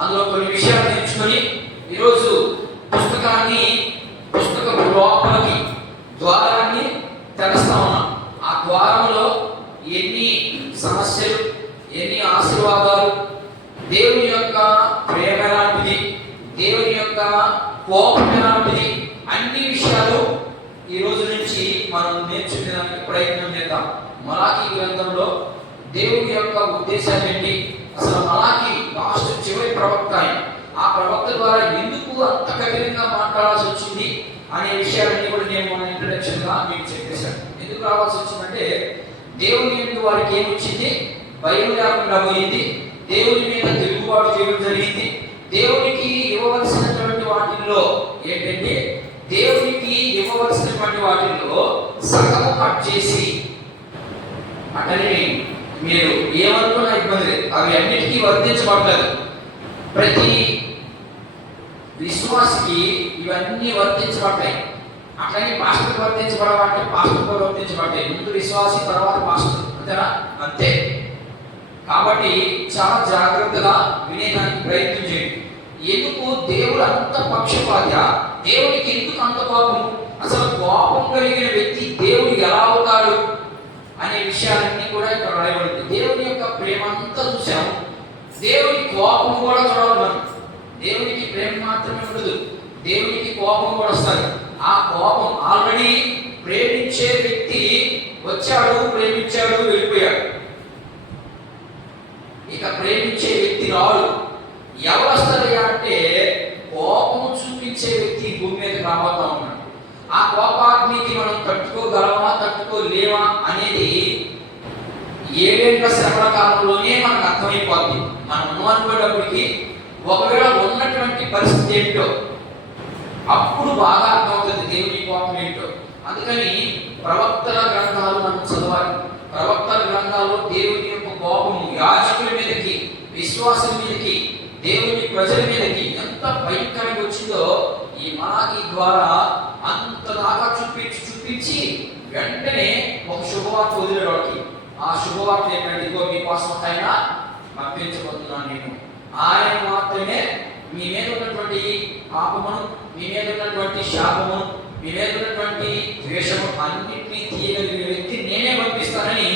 అందులో కొన్ని విషయాలు నేర్చుకొని ఈరోజు పుస్తకపు లోపలికి ద్వారాన్ని తెరుస్తా ఉన్నాం. ఆ ద్వారంలో ఎన్ని సమస్యలు, ఎన్ని ఆశీర్వాదాలు, దేవుని యొక్క ప్రేమ లాంటిది, దేవుని యొక్క కోపం లాంటిది, అన్ని విషయాలు ఈ రోజు నుంచి మనం నేర్చుకోవడానికి ప్రయత్నం చేద్దాం. మలాకీ గ్రంథంలో దేవుని యొక్క ఉద్దేశాలు ఏంటి, అసలు మలాకీ లాస్ట్ చివరి ప్రవక్త, ఆ ప్రవక్త ద్వారా ఎందుకు అంత కఠినంగా మాట్లాడాల్సి వచ్చింది అనే విషయాలన్నీ కూడా నేను మన ఇంట్రడక్షన్ గా మీకు చెప్పేశాను. ఎందుకు రావాల్సి వచ్చిందంటే దేవుని యందు వారికి ఏమొచ్చింది, భయం లేకుండా పోయింది, దేవుని మీద తిరుగుబాటు చేయడం జరిగింది. దేవునికి ఇవ్వవలసినటువంటి వాటిల్లో ఏంటంటే, దేవునికి ఇవ్వవలసినటువంటి వాటిల్లో సగము కట్ చేసి, అంటే మీరు ఏమనుకున్నా ఇబ్బంది లేదు, అవి అన్నిటికీ వర్తించబడతారు. ప్రతి విశ్వాసికి ఇవన్నీ వర్తించబడతాయి. అట్లనే పాస్టర్కి వర్తించబడమంటే పాస్టర్కి వర్తించబడతాయి. ముందు విశ్వాసి, తర్వాత పాస్టర్, అంతేనా? అంతే. కాబట్టి చాలా జాగ్రత్తగా వినేదానికి ప్రయత్నం చేయండి. ఎందుకు దేవుడు అంత పక్షపాత, దేవునికి ఎందుకు అంత కోపం, అసలు కోపం కలిగిన వ్యక్తి దేవుడు ఎలా అవుతాడు అనే విషయాలన్నీ కూడా ఇక్కడ రాయబడింది. దేవుని యొక్క ప్రేమ అంతా చూసాము, దేవుని కోపం కూడా చూడాలి మనం. దేవునికి ప్రేమ మాత్రమే ఉండదు, దేవునికి కోపం కూడా వస్తుంది. ఆ కోపం ఆల్రెడీ ప్రేమించే వ్యక్తి వచ్చాడు, ప్రేమించాడు, వెళ్ళిపోయాడు. ఇక ప్రేమించే వ్యక్తి రాడు. ఎవరు వస్తారయ్యా అంటే, కోపం చూపించే వ్యక్తి భూమి మీద రాబోతా ఉన్నాడు. ఆ కోపాగ్నికి మనం తట్టుకోగలమా, తట్టుకోలేమా అనేది ఏడేళ్ల శ్రమణ కాలంలోనే మనకు అర్థమైపోద్ది. మనం అనుకునేటప్పటికి ఒకవేళ ఉన్నటువంటి పరిస్థితి ఏంటో అప్పుడు బాగా అర్థమవుతుంది దేవుని కోపం ఏంటో. అందుకని ప్రవక్తల గ్రంథాలు మనం చదవాలి. ప్రవక్తల గ్రంథాల్లో దేవుని యొక్క కోపము యాజకుల మీదకి, విశ్వాసం మీదకి, దేవుని ప్రజల మీదకి ఎంత భయంకరంగా వచ్చిందో ఈ మలాకీ ద్వారా అంతదాకా చూపించి వెంటనే ఒక శుభవార్త వదిలేవాడికి. ఆ శుభవార్త ఏంటంటే, ఇదిగో మీకోసం ఆయన పంపించబోతున్నాను నేను. ఆయన మాత్రమే మీ మీద ఉన్నటువంటి పాపమును, మీ మీద ఉన్నటువంటి శాపమును, మీ మీద ఉన్నటువంటి ద్వేషము అన్నింటినీ తీయగలిగిన వ్యక్తి నేనే పంపిస్తానని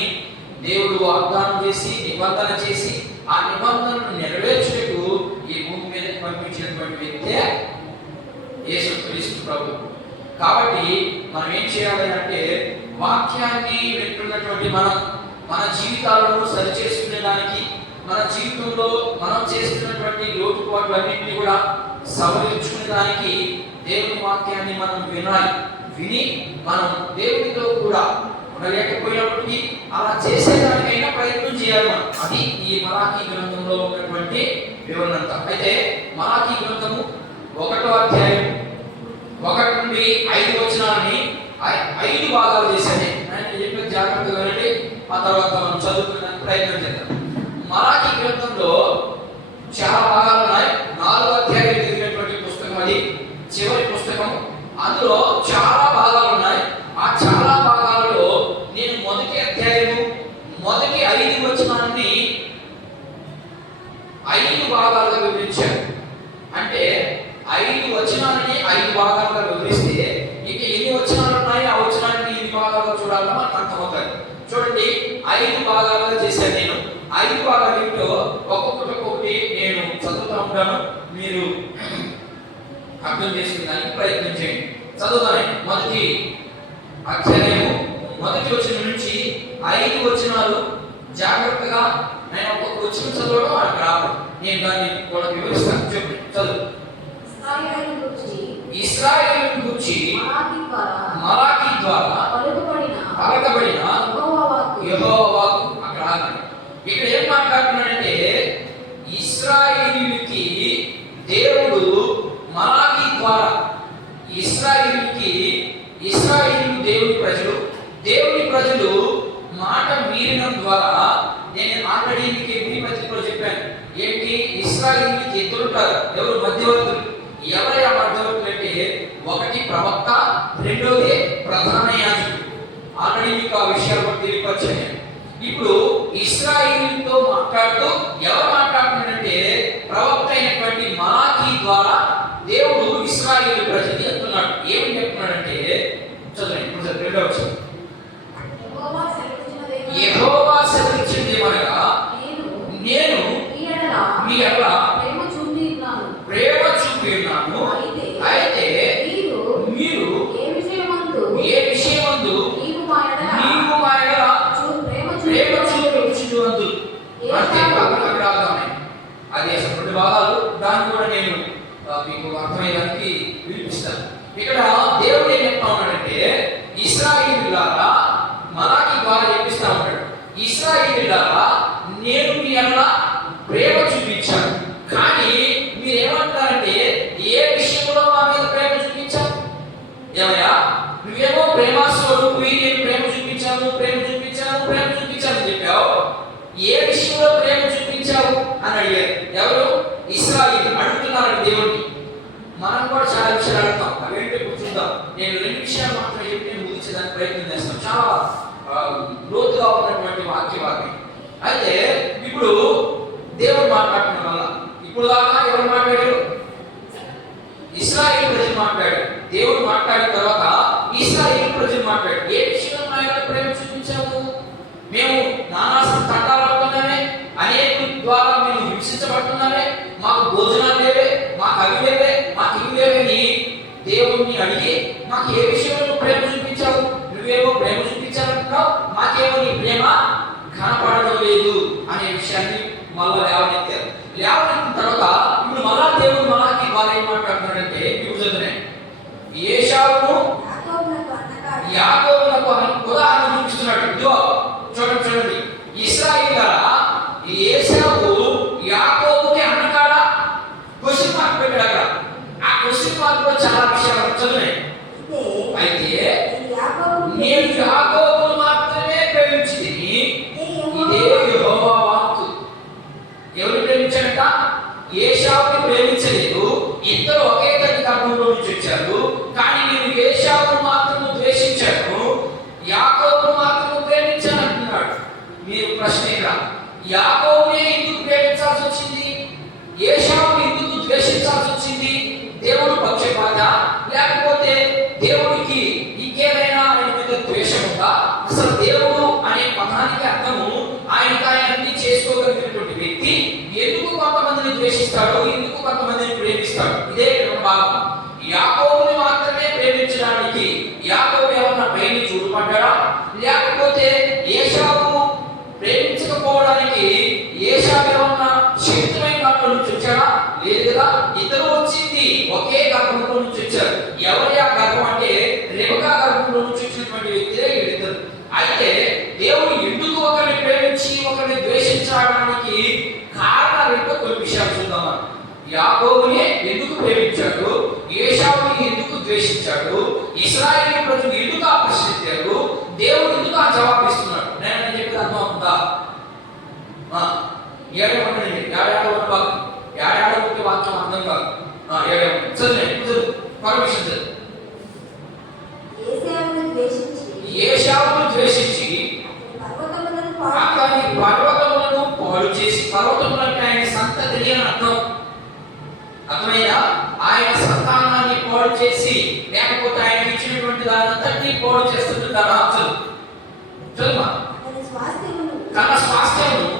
దేవుడు వాగ్దానం చేసి, నిబంధన చేసి, ఆ నిబంధనను నెరవేర్చుటకు ఈ భూమి మీదకి పంపించినటువంటి వ్యక్తే యేసుక్రీస్తు ప్రభు. కాబట్టి మనం ఏం చేయాలి అంటే, వాక్యాన్ని వింటున్నటువంటి మన జీవితాలను సరిచేసుకునేదానికి, మన జీవితంలో మనం చేస్తున్నటువంటి లోటుపాట్లన్నింటినీ కూడా సవరించుకునేదానికి దేవుని వాక్యాన్ని మనం వినాలి. విని మనం దేవునితో కూడా ఉండలేకపోయినప్పటికీ అలా చేసేదానికైనా ప్రయత్నం చేయాలి మనం. అది ఈ మలాకీ గ్రంథంలో ఉన్నటువంటి వివరణ. అయితే మలాకీ గ్రంథము 1వ అధ్యాయం 1 నుండి 5 వచనాలని 5 భాగాలు చేశాను. నేను చెప్పిన జాగ్రత్తగా వినండి, ఆ తర్వాత మనం చదువుకోవడానికి ప్రయత్నం చేద్దాం. మలాకీ గ్రంథంలో చాలా భాగాలు ఉన్నాయి. 4వ అధ్యాయం జరిగినటువంటి పుస్తకం, అది చివరి పుస్తకం. అందులో చాలా భాగాలు ఉన్నాయి. ఆ చాలా భాగాలలో నేను మొదటి అధ్యాయము మొదటి 5 వచనాన్ని 5 భాగాలుగా వివరించాను. అంటే 5 వచనాలని 5 భాగాలుగా వివరిస్తే ఇక ఎన్ని వచనాలు ఉన్నాయి, ఆ వచనాన్ని 8 భాగాలుగా చూడాలని మనకు అర్థమవుతుంది. చూడండి, 5 భాగాలుగా చేశాను నేను. 5 భాగాలు ఏంటో ఒక్కొక్కటి నేను చదువుతూ ఉంటాను, మీరు అర్థం చేసుకునేదానికి ప్రయత్నం చేయండి. చదువుతానే. మొదటి అధ్యాయము మొదటి వచనం నుంచి 5 వచనాలు జాగ్రత్తగా నేను ఒక్కొక్క వచనం చదవడం అక్కడ రావడం, నేను దాన్ని కూడా వివరిస్తాను. చెప్పండి, చదువు. ఇశ్రాయేలును గూర్చి మలాకీ ద్వారా పలకబడిన యెహోవా వాక్కు. అక్కడ ఇక్కడ ఏం మాట్లాడుతున్నాడంటే, ఇశ్రాయేలుకి దేవుడు మలాకీ ద్వారా, ఇశ్రాయేలు దేవుని ప్రజలు మాట మీరినం ద్వారా, నేను ఆల్రెడీ మీకు మీ పత్రికలో చెప్పాను ఏంటి, ఇశ్రాయేలుకి ఇద్దరుంటారు. ఎవరు? మధ్యవర్తులు. ఎవరైనా మధ్యవర్తులు అంటే, ఒకటి ప్రవక్త, రెండోది ప్రధాన యాజకుడు. ఆల్రెడీ మీకు ఆ విషయాలు తెలియపరిచాను. ఇప్పుడు ఇశ్రాయేలుతో మాట్లాడుతూ ఎవరు మాట్లాడుతున్నారంటే, ప్రవక్త అయిన అంతే అక్కడ ఆగుతామే. అది అసలు 2 భాగాలు, దాన్ని కూడా నేను మీకు అర్థమయ్యేదానికి వినిపిస్తాను. ఇక్కడ దేవుడు ఏం చెప్తా ఉన్నాడంటే, ఇశ్రాయేలీయులారా, మలాకి ద్వారా చెప్పిస్తా ఉన్నాడు, ఇశ్రాయేలీయులారా నేను మీ ఎడల ప్రేమ చూపించాను, కానీ మీరేమంటారంటే ఏ విషయంలో మా మీద ప్రేమ చూపించావు? ఏమయ్యా, నువ్వేమో ప్రేమాస్వరూపు, నేను ప్రేమ చూపించాను అని చెప్పావు, ఏ విషయంలో ప్రేమ చూపించావు అని అడిగారు. ఎవరు? ఇశ్రాయేలు అడుగుతున్నారు దేవుడిని. మనం కూడా చాలా విషయాలు అడుగుతాం, అవేంటో కూర్చుందాం. నేను 2 విషయాలు మాత్రం చెప్పి నేను ముగించేదానికి ప్రయత్నం చేస్తాను. చాలా లోతుగా ఉన్నటువంటి వాక్యం. అయితే ఇప్పుడు దేవుడు మాట్లాడుతున్న వల్ల, ఇప్పుడు దాకా ఎవరు మాట్లాడారు? ఇశ్రాయేలు ప్రజలు మాట్లాడారు. దేవుడు మాట్లాడిన తర్వాత ఇశ్రాయేలు ప్రజలు మాట్లాడారు. ఏ విషయంలో ఆయన ప్రేమ చూపించాము? మేము నానా తంటాలవుతున్నామే, అనేకుల ద్వారా మేము హింసించబడుతున్నామే, మాకు భోజనాలు లేవే, మాకు అవి లేవే, మాకు ఇవి లేవని దేవుణ్ణి అడిగి, మాకు ఏ విషయంలో ప్రేమ చూపించావు? నువ్వేమో ప్రేమ చూపించాలంటున్నావు, మాకేమో నీ ప్రేమ కనపడడం లేదు అనే విషయాన్ని మళ్ళా లేవనెత్తారు. లేవనెత్తిన తర్వాత ఇప్పుడు మళ్ళా దేవుడు మలాకి ద్వారా ఏం మాట్లాడుతున్నాడంటే, ఇప్పుడు చదువునే, ఏశావును యాకోబులకు ఉదాహరణ చూపిస్తున్నాడు. ఇదిగో చూడండి, ఇశ్రాయేలీయులారా, ఏశావు యాకోబుకి అన్నగాడా? క్వశ్చన్ మార్క్ పెట్టాడు అక్కడ. ఆ క్వశ్చన్ మార్క్ లో చాలా విషయాలు చదువునే. అయితే నేను యాకోబును మాత్రమే ప్రేమించితిని, ఇదే యెహోవా వాక్కు. ఎవరు ప్రేమించాడట? ఏశావుని ప్రేమించలేదు. ఇద్దరు ఒకే తల్లి గర్భంలో నుంచి వచ్చారు, కానీ నేను ఏశావును మాత్రము ద్వేషించాను, యాకోబును మాత్రము ప్రేమించాను అంటున్నాడు. మీరు ప్రశ్న ఇక్కడ, యాకోబునే ఎందుకు ప్రేమించాల్సి వచ్చింది? ఏశావుని ఎందుకు ద్వేషించాల్సి వచ్చింది? దేవుడు పక్షపాత, లేకపోతే దేవుడికి ఇంకేదైనా ఆయన మీద ద్వేషం ఉందా? అసలు దేవుడు అనే పదానికి అర్థము ఆయన అన్ని చేసుకోగలిగినటువంటి వ్యక్తి ఎందుకు కొంతమందిని ద్వేషిస్తాడు, ఎందుకు కొంతమందిని ప్రేమిస్తాడు? ఇదే భాగం. యాకోబుని మాత్రమే ప్రేమించడానికి యాకోబు ఏమన్నా పైని చూడబడ్డాడా, లేకపోతే ఏశావు ప్రేమించకపోవడానికి ఏశావు ఏమన్నా శక్తిమైన గర్భం నుంచి వచ్చాడా? లేదు కదా. ఇద్దరు వచ్చింది ఒకే గర్భంలో నుంచి వచ్చారు. ఎవరి ఆ గర్భం అంటే రెబెకా గర్భంలో నుంచి వచ్చినటువంటి వ్యక్తులే వీళ్ళిద్దరు. అయితే దేవుడు ఎందుకు ఒకరిని ప్రేమించి ఒకరిని ద్వేషించడానికి కారణాలు ఏంటో కొన్ని విషయాలు చూద్దాం. యాకోబుని ఎందుకు ప్రేమించాడు, ఏశావుని ఎందుకు ద్వేషించాడు, ఇశ్రాయేలు ప్రజలు ఎందుకు ఆకర్షించారు, దేవుడు ఎందుకు ఆ జవాబు ఇస్తున్నాడు? నేను చెప్పేది అర్థం అవుతుందా? ఏడాడో వాక్యం అర్థం కాదు. ఏశావును ద్వేషించి అతని పర్వతములను పాడు చేసి, పర్వతములంటే ఆయన సంతతి అని అర్థం. అర్థమైనా? ఆయన సంతానాన్ని పాడు చేసి, లేకపోతే ఆయన ఇచ్చినటువంటి దానంతటినీ పాడు చేస్తుంది. దాని ఆచరణ చదువు. తన స్వాస్థ్యము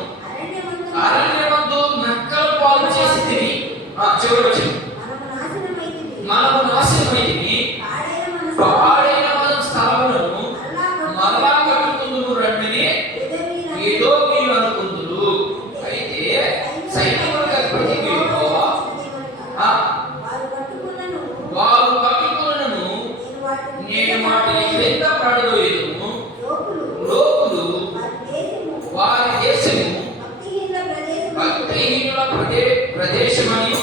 అరణ్యమందు నక్కలు పాలు చేసి తిని, చివరి వచ్చింది, మనము నాశనమైతిమి, పాడైన మన స్థలములను మరలా కట్టుకుందుము రండిని ఏదో మీరు అనుకుందురు. అయితే సైనికులకు అధిపతి యెహోవా వారు కట్టుకున్నను నేను వాటిని క్రింద పడదోయెదను. లోకులు వారి దేశము భక్తిహీనుల ప్రదేశమని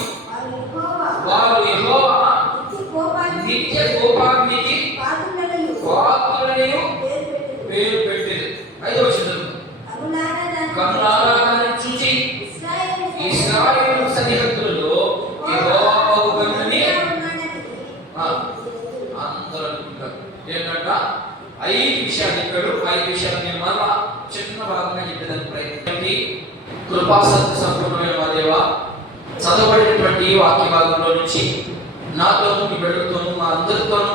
వారు యెహోవా నిత్య కోపాగ్నికి పాత్రులనియు పేరు పెట్టెను. 5వ వచనం, కనులారా దాన్ని చూచి ఇశ్రాయేలు సరిహద్దులలో యెహోవా బహుగనుని అందరూ అనుకుంటారు. ఏంటంట 5 విషయాలు చెప్పాడు. 5 విషయాలు నేను మళ్ళా చిన్న భాగంగా చెప్పేదానికి ప్రయత్నం. కృపా సత్య సంపూర్ణమైన మా దేవ, చదవబడినటువంటి వాక్య భాగంలో నుంచి నాతోనూ మీ బిడ్డలతోనూ మా అందరితోనూ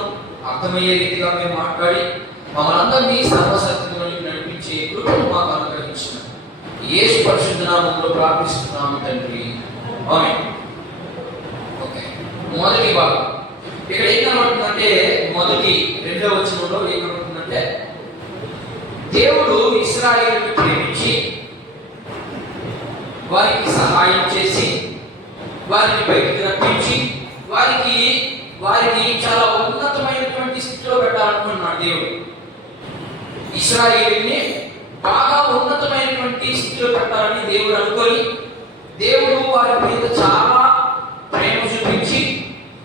అర్థమయ్యే రీతిగా మేము మాట్లాడి మమ్మల్ని అందరినీ సర్వసత్యంలోకి నడిపించే కృపను మాకు అనుగ్రహించిన యేసు పరిశుద్ధ నామములో ప్రార్థిస్తున్నాము తండ్రి. ఆమేన్. ఓకే, మొదటి భాగం ఇక్కడ ఏం కనబడుతుందంటే, మొదటి 2వ వచనంలో ఏం కనబడుతుందంటే, దేవుడు ఇశ్రాయేలును ప్రేమించి వారికి సహాయం చేసి వారిని బయటికి రప్పించి వారిని చాలా ఉన్నతమైనటువంటి స్థితిలో పెట్టాలనుకున్నాడు దేవుడు. ఇశ్రాయేలుని బాగా ఉన్నతమైనటువంటి స్థితిలో పెట్టాలని దేవుడు అనుకొని దేవుడు వారి మీద చాలా ప్రేమ చూపించి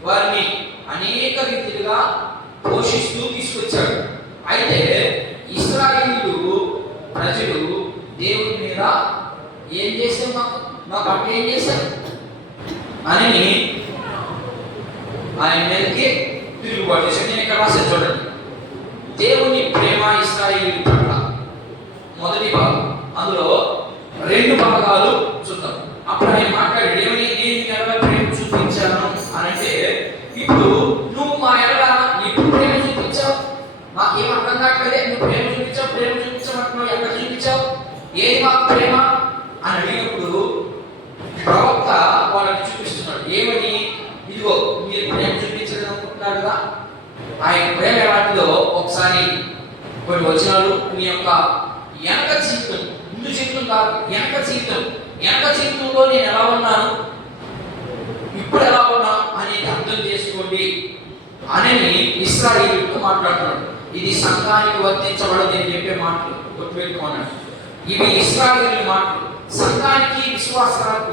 వారిని అనేక రీతిలుగా పోషిస్తూ తీసుకొచ్చాడు. అయితే ఇశ్రాయేలు ప్రజలు దేవుడి మీద ఏం చేశారు, మాకు అంటే ఏం చేశారు అని ఆయన మీదకి తిరుగుబాటు చేశారు. నేను ఇక్కడ రాశాను చూడండి, దేవుని ప్రేమ ఇశ్రాయేలు పట్ల మొదటి భాగం, అందులో 2 భాగాలు చూద్దాం. అప్పుడు ఆయన మాట్లాడాడు, ఏమని, నేను ఎడల ప్రేమ చూపించాను అని అంటే, ఇప్పుడు నువ్వు మా ఎడల ఇప్పుడు ప్రేమ చూపించావు, మాకేం అర్థం కావట్లేదే, నువ్వు ప్రేమ చూపించావు ఎక్కడ చూపించావు, ఏది మాకు ప్రేమ అని అడిగినప్పుడు ప్రవక్త వాళ్ళని చూపిస్తున్నాడు. ఏమని, ఇదిగో మీరు ప్రేమ చూపించలేదు అనుకుంటున్నారు కదా, ఆయన ప్రేమ ఎలాంటిదో ఒకసారి కొన్ని వచనాలు మీ యొక్క వెనక జీవితం, ముందు జీవితం కాదు, వెనక జీవితంలో నేను ఎలా ఉన్నాను, ఇప్పుడు ఎలా ఉన్నాను అనేది అర్థం చేసుకోండి అని ఇశ్రాయేలుతో మాట్లాడుతున్నాడు. ఇది సంఘానికి వర్తించబడదు అని చెప్పే మాటలు గుర్తుపెట్టుకున్నాడు. ఇవి ఇశ్రాయేలు మాటలు. సంఘానికి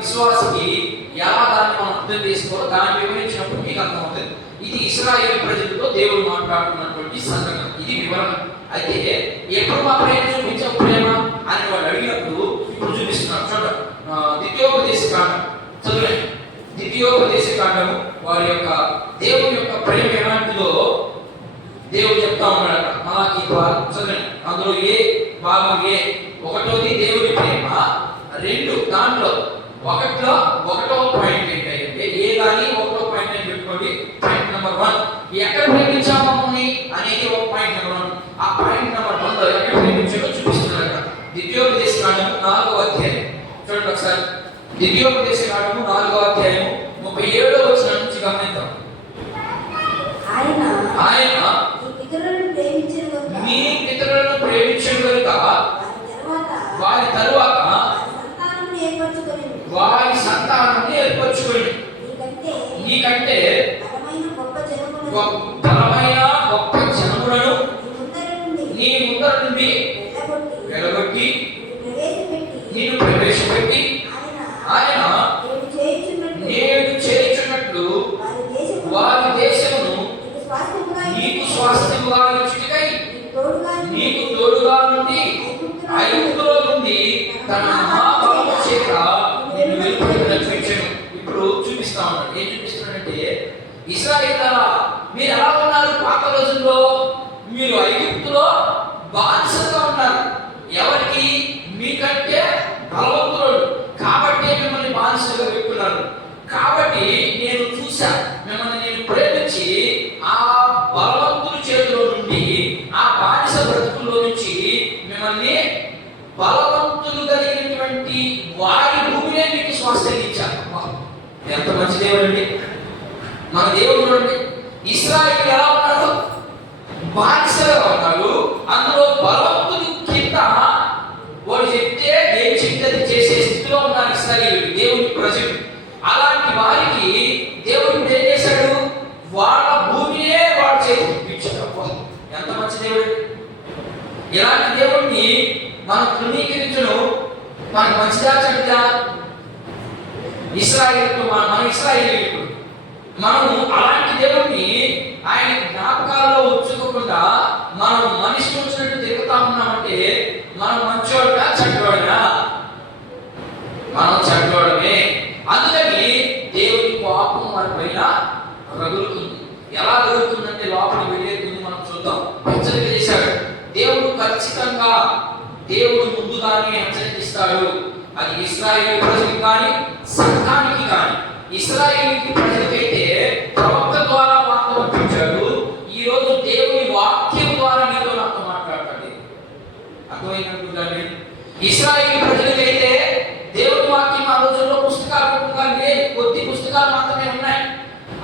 విశ్వాసకి ఎలా దాన్ని మనం అర్థం చేసుకోవాలి, దాన్ని వివరించినప్పుడు మీకు అర్థమవుతుంది. ఇది ఇశ్రాయేలు ప్రజలతో దేవుడు మాట్లాడుతున్నటువంటి సంఘటన, ఇది వివరణ. అయితే ఎప్పుడు మా ప్రేమ చూపించావు ప్రేమ అని వాళ్ళు అడిగినప్పుడు ఇప్పుడు చూపిస్తున్నారు. చూడ ద్వితీయోపదేశ కాండం చదువులేండి. ద్వితీయోపదేశ కాండము వారి యొక్క దేవుని యొక్క ప్రేమ ఎలాంటిదో దేవుడు చెప్తా ఉన్నాడు. మనకి చదువులేండి. అందులో ఏ భాగం ఏ ఒకటోది దేవుని ప్రేమ, 2 దాంట్లో ఒకటో పాయింట్ ఏంటంటే ఏ కానీ ఒకటో పాయింట్ అని పెట్టుకోండి. పాయింట్ నెంబర్ 1 ఎక్కడ ప్రేమించాము మమ్మల్ని అనేది ఒక పాయింట్ నెంబర్ 1. ఆ పాయింట్ నెంబర్ 1 లో ఎక్కడ ప్రేమించాలో చూపిస్తున్నాడు. ద్వితీయోపదేశ కాండము 4వ అధ్యాయం చూడండి ఒకసారి. ద్వితీయోపదేశ కాండము 4వ అధ్యాయం 37వ వచనం నుంచి గమనిద్దాం. ఆయన మీ పితరులను ప్రేమించను కనుక వారి తరువాత వారి సంతానాన్ని ఏర్పరచుకొని నీకంటే బలమైన గొప్ప జనములను నీ ముందర నుండి వెలగొట్టి నిన్ను ప్రవేశపెట్టి ఆయన నేడు చేయుచున్నట్లు వారి దేశమును నీకు స్వాస్థ్యముగా ఇచ్చుటకై నీకు తోడుగా నుండి ఐగుప్తులో నుండి తన మహాబలము చేత నిన్ను వెలుపలికి రక్షించెను. ఇప్పుడు చూపిస్తా ఉన్నాడు. ఏం చూపిస్తున్నాడంటే, ఇశ్రాయేలులారా మీరు ఎలా ఉన్నారు, పాత రోజుల్లో మీరు ఐగుప్తులో బానిసగా ఉన్నారు. ఎవరికి? మీకంటే బలవంతులు కాబట్టి మిమ్మల్ని బానిసలుగా పెట్టుకున్నారు. కాబట్టి నేను చూసా, మిమ్మల్ని నేను ప్రేమించి ఆ బలవంతుల చేతిలో నుండి, ఆ బానిస బ్రతుకుల్లో నుంచి మిమ్మల్ని బలవంతులు కలిగినటువంటి వారి భూమినే మీకు స్వాస్థ్యం ఇచ్చారు. ఎంత మంచి దేవుడు అండి మన దేవుడు. చూడండి, ఇశ్రాయేలు ఎలా ఉన్నాడు, బానిసలుగా ఉన్నాడు. అందులో బలవంతుడి కింద వాడు చెప్తే ఏం చెప్తే చేసే స్థితిలో ఉన్నారు ఇశ్రాయేలు, దేవుని ప్రజలు. అలాంటి వారికి దేవుడు ఏం చేశాడు, వాళ్ళ భూమినే వాడు చేతికి ఇచ్చాడు. ఎంత మంచి దేవుడు. ఇలాంటి దేవుడిని మనం తృణీకరించడం మనకు మంచిదా చెడ్డదా? ఇశ్రాయేలుతో మన ఇశ్రాయేలీయులు మనము అలాంటి దేవుడిని ఆయన జ్ఞాపకాల్లో ఉంచుకోకుండా మనం మనిషి వచ్చినట్టు తిరుగుతా ఉన్నామంటే మనం మంచివాడుగా చెడ్డవాడుగా? మనం చెడ్డవాడమే. అందుకని దేవుని కోపం మన పైన రగులుతుంది. ఎలా రగులుతుందంటే లోపలికి వెళ్ళేది మనం చూద్దాం. హెచ్చరిక చేశాడు దేవుడు. ఖచ్చితంగా దేవుడు ముందుగానే హెచ్చరిస్తాడు. అది ఇశ్రాయేలు ప్రజలకు కానీ సంఘానికి కానీ. ఇశ్రాయేలు ప్రజలకైతే ప్రవక్త ద్వారా వార్త పంపించాడు. ఈ రోజు దేవుని వాక్యం ద్వారా మీతో నాతో మాట్లాడతాడు. అర్థమైనట్టు. ఇశ్రాయేలు ప్రజలకైతే దేవుని వాక్యం ఆ రోజుల్లో పుస్తకాలు లేదు, కొద్ది పుస్తకాలు మాత్రమే ఉన్నాయి.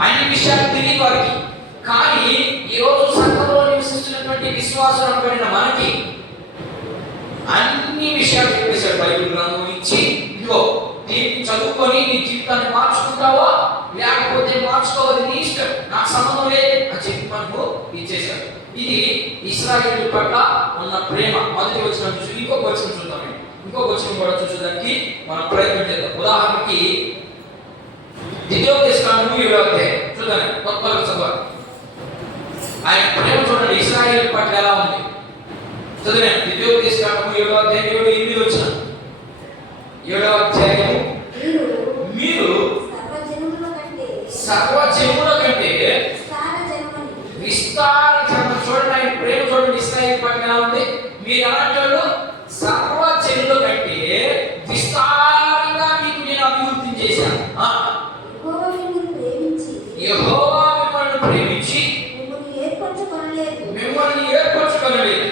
అన్ని విషయాలు తెలియదు వారికి. కానీ ఈ రోజు సంఘంలో నివసిస్తున్నటువంటి విశ్వాసం అనబడిన మనకి అన్ని విషయాలు చెప్పేశాడు. బైబిల్ గ్రంథం ఇచ్చి, ఇదిగో చదువుకొని నీ జీవితాన్ని మార్చుకుంటావా లేకపోతే మార్చుకోవాలి నీ ఇష్టం, నాకు సంబంధం లేదు అని చెప్పి మనకు ఇచ్చేశారు. ఇది ఇశ్రాయేలు పట్ల ఉన్న ప్రేమ. మొదటి వచనం చూసి ఇంకొక వచనం చూద్దాం. ఇంకొక వచనం కూడా చూసేదానికి మనం ప్రయత్నం చేద్దాం. ఉదాహరణకి ద్వితీయోపదేశకాండము 7వ అధ్యాయం చూద్దాం. కొత్తగా చదవాలి. ఆయన ప్రేమ చూడండి ఇశ్రాయేలు పట్ల ఎలా ఉంది చదివాను. ద్వితీయోపదేశకాండము 7వ అధ్యాయం 7-8 వచ్చిన 7వ అధ్యాయం, మీరు సర్వజనుల కంటే విస్తార జన్మ. చూడండి ఆయన ప్రేమ చూడండి ఇశ్రాయేలు పట్ల ఎలా ఉంది. మీరు అలాంటి సర్వజనుల కంటే విస్తారంగా మీకు నేను అభివృద్ధి చేశాను. యెహోవా మిమ్మల్ని ప్రేమించి మిమ్మల్ని ఏర్పరచుకొనలేదు.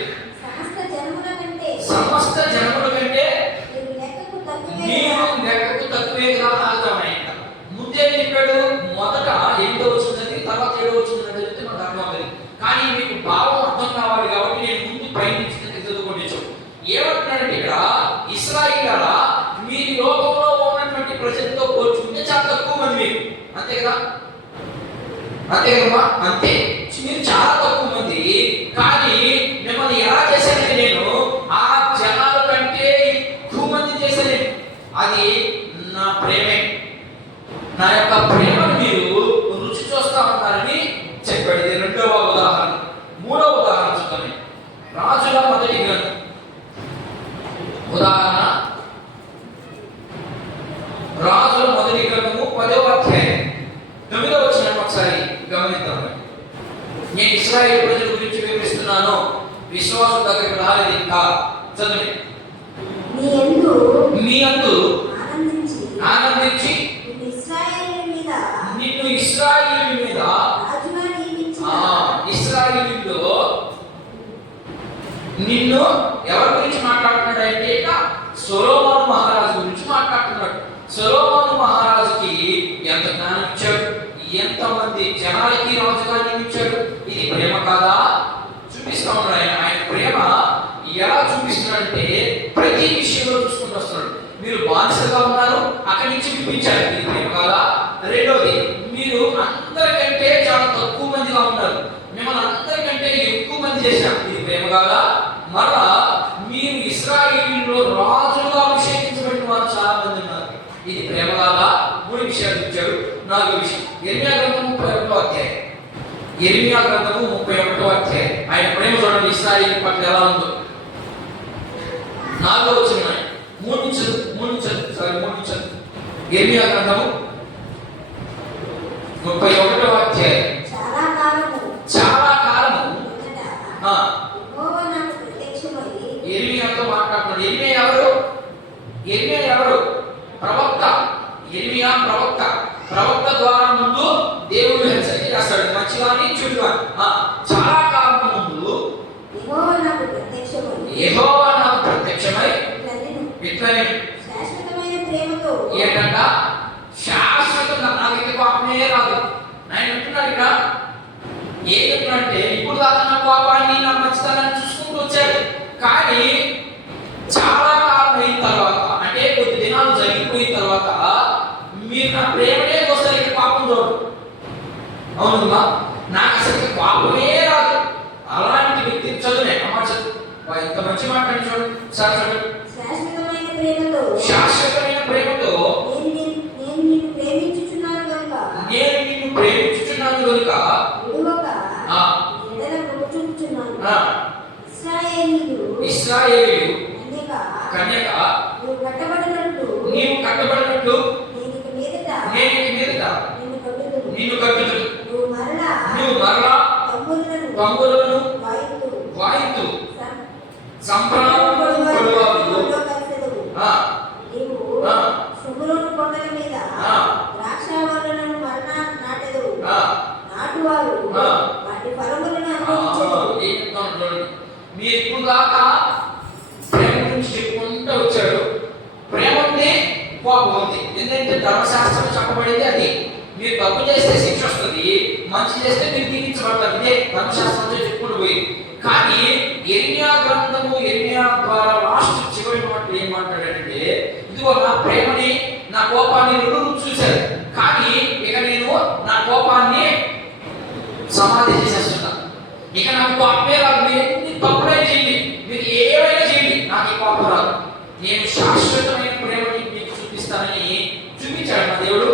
సమస్త జనముల కంటే మీరు లెక్కకు తక్కువే కాదన్నాయట. ముందే చెప్పాడు. మొదట 8వ వచనం తర్వాత 7వ వచనం చదివితే మనకు అర్థం అవుతుంది. కానీ మీకు భావం అర్థం కావాలి కాబట్టి నేను ముందు పైనుంచి చదువుకోండి. ఏమంటున్నాడంటే ఇక్కడ ఇశ్రాయేలురా మీరు లోకంలో ఉన్నటువంటి ప్రజలతో పోల్చుకుంటే చాలా తక్కువ మంది మీరు, అంతే కదా, అంతే కదమ్మా, అంతే. మీరు చాలా తక్కువ మంది. కానీ మిమ్మల్ని ఎలా చేశానంటే నేను ఆ జనాల కంటే ఎక్కువ మంది చేశాను. అది నా ప్రేమే. నా యొక్క ప్రేమను మీరు రుచి చూస్తా ఉన్నారని చెప్పాడు. ఇది 2వ ఉదాహరణ. 3వ ఉదాహరణ చూద్దాం. రాజుల మొదటి గ్రంథం ఉదాహరణ, రాజుల మొదటి గ్రంథము 10వ అధ్యాయం 9వ వచనం ఒకసారి గమనిద్దాం. నేను ఇశ్రాయేలు ప్రజల గురించి వివరిస్తున్నాను, విశ్వాసం దగ్గరికి రాలేదు ఇంకా. చదువు. మీ యందు ఆనందించి నిన్ను ఇశ్రాయేలు మీద ఇశ్రాయేలులో నిన్ను ఎవరి గురించి మాట్లాడుతున్నాడు అంటే సొలొమోను మహారాజు గురించి మాట్లాడుతున్నాడు. సొలొమోను మహారాజుకి ఎంత జ్ఞానం ఇచ్చాడు, ఎంతమంది జనాలకి రాజుగా నియమించాడు. ఇది ప్రేమ కాదా? చూపిస్తా ఉన్నాడు. ఆయన ప్రేమ ఎలా చూపిస్తున్నాడంటే ప్రతి విషయంలో చూసుకుంటూ వస్తున్నాడు. మీరు బానిసగా ఉన్నారు, అక్కడి నుంచి విడిపించారు. ఇది ప్రేమ కాదా? రెండోది, మీరు అందరికంటే చాలా తక్కువ మందిగా ఉన్నారు, మిమ్మల్ని అందరికంటే ఎక్కువ మంది చేశాం. ఇది ప్రేమ కాదా? మరలా మీరు ఇశ్రాయేలులో రాజుగా అభిషేకించబడిన వారు చాలా మంది ఉన్నారు. ఇది ప్రేమ కాదా? 3 విషయాలు ఇచ్చాడు. 4వ విషయం ఇర్మియా గ్రంథము 31వ అధ్యాయం. ఇర్మియా గ్రంథము 31వ అధ్యాయం. ఆయన ప్రేమ చూడండి ఇశ్రాయేలు పట్ల ఎలా ఉందో. 4వ వచనం 3 నుంచి ఇర్మియా గ్రంథము 31వ అధ్యాయం. చాలా కాలము ఇర్మియాతో మాట్లాడుతున్నాడు. ఇర్మియా ఎవరు? ప్రవక్త. ఇర్మియా ప్రవక్త. ప్రవక్త ద్వారా ముందు దేవుడు హెచ్చరిక చేస్తాడు, మంచిగాని చెడుగాని. చాలా కాలం ముందు యెహోవా నాకు ప్రత్యక్షమై ఇట్లనే ఏంటంట శాశ్వతంగా నాకైతే పాపమే రాదు. ఆయన అంటున్నాడు ఇక్కడ ఏం చెప్తున్నాడంటే ఇప్పుడు దాకా నా పాపాన్ని నా మంచితనాన్ని చూసుకుంటూ వచ్చాడు. కానీ చాలా కాలం అయిన తర్వాత అంటే కొద్ది దినాలు జరిగిపోయిన తర్వాత మీరు నా ప్రేమనే వస్తారు, పాపం చూడరు. అవునుగా నాకు అసలు పాపమే రాదు. అలాంటి వ్యక్తి చదువునే అమ్మ చదువు ఎంత మంచి మాట చూడు సార్. చదువు శాశ్వతమైన ప్రేమతో నేను నిన్ను ప్రేమించుచున్నాను కనుక ఇశ్రాయేలు కన్యక నీవు కట్టబడినట్టు నేను మీదట నిన్ను కట్టుదును. నువ్వు మరలా తంబులను వాయిద్దు సంప్రదాయం మీరు ఇప్పుడు దాకా ప్రేమ గురించి చెప్పుకుంటూ వచ్చాడు. ప్రేమ ఉంది, కోపం ఉంది. ఎందుకంటే ధర్మశాస్త్రం చెప్పబడింది అది. మీరు తప్పు చేస్తే శిక్ష వస్తుంది, మంచి చేస్తే మీరు దీవించబడతారు. ఇదే ధర్మశాస్త్రంతో చెప్పుకుంటూ పోయి. కానీ ఇర్మియా గ్రంథము ఇర్మియా ద్వారా లాస్ట్ చివరి మాటలు ఏం మాట్లాడాడంటే ఇదిగో నా ప్రేమని నా కోపాన్ని రెండు చూశారు, కానీ ఇక నేను నా కోపాన్ని సమాధి చేసేస్తున్నా. ఇక నాకు కోపమే రాదు. మీరు ఎన్ని తప్పులైనా చేయండి, మీరు ఏమైనా చేయండి, నాకు ఈ కోపం రాదు. నేను శాశ్వతమైన ప్రేమని మీకు చూపిస్తానని చూపించాడు మా దేవుడు.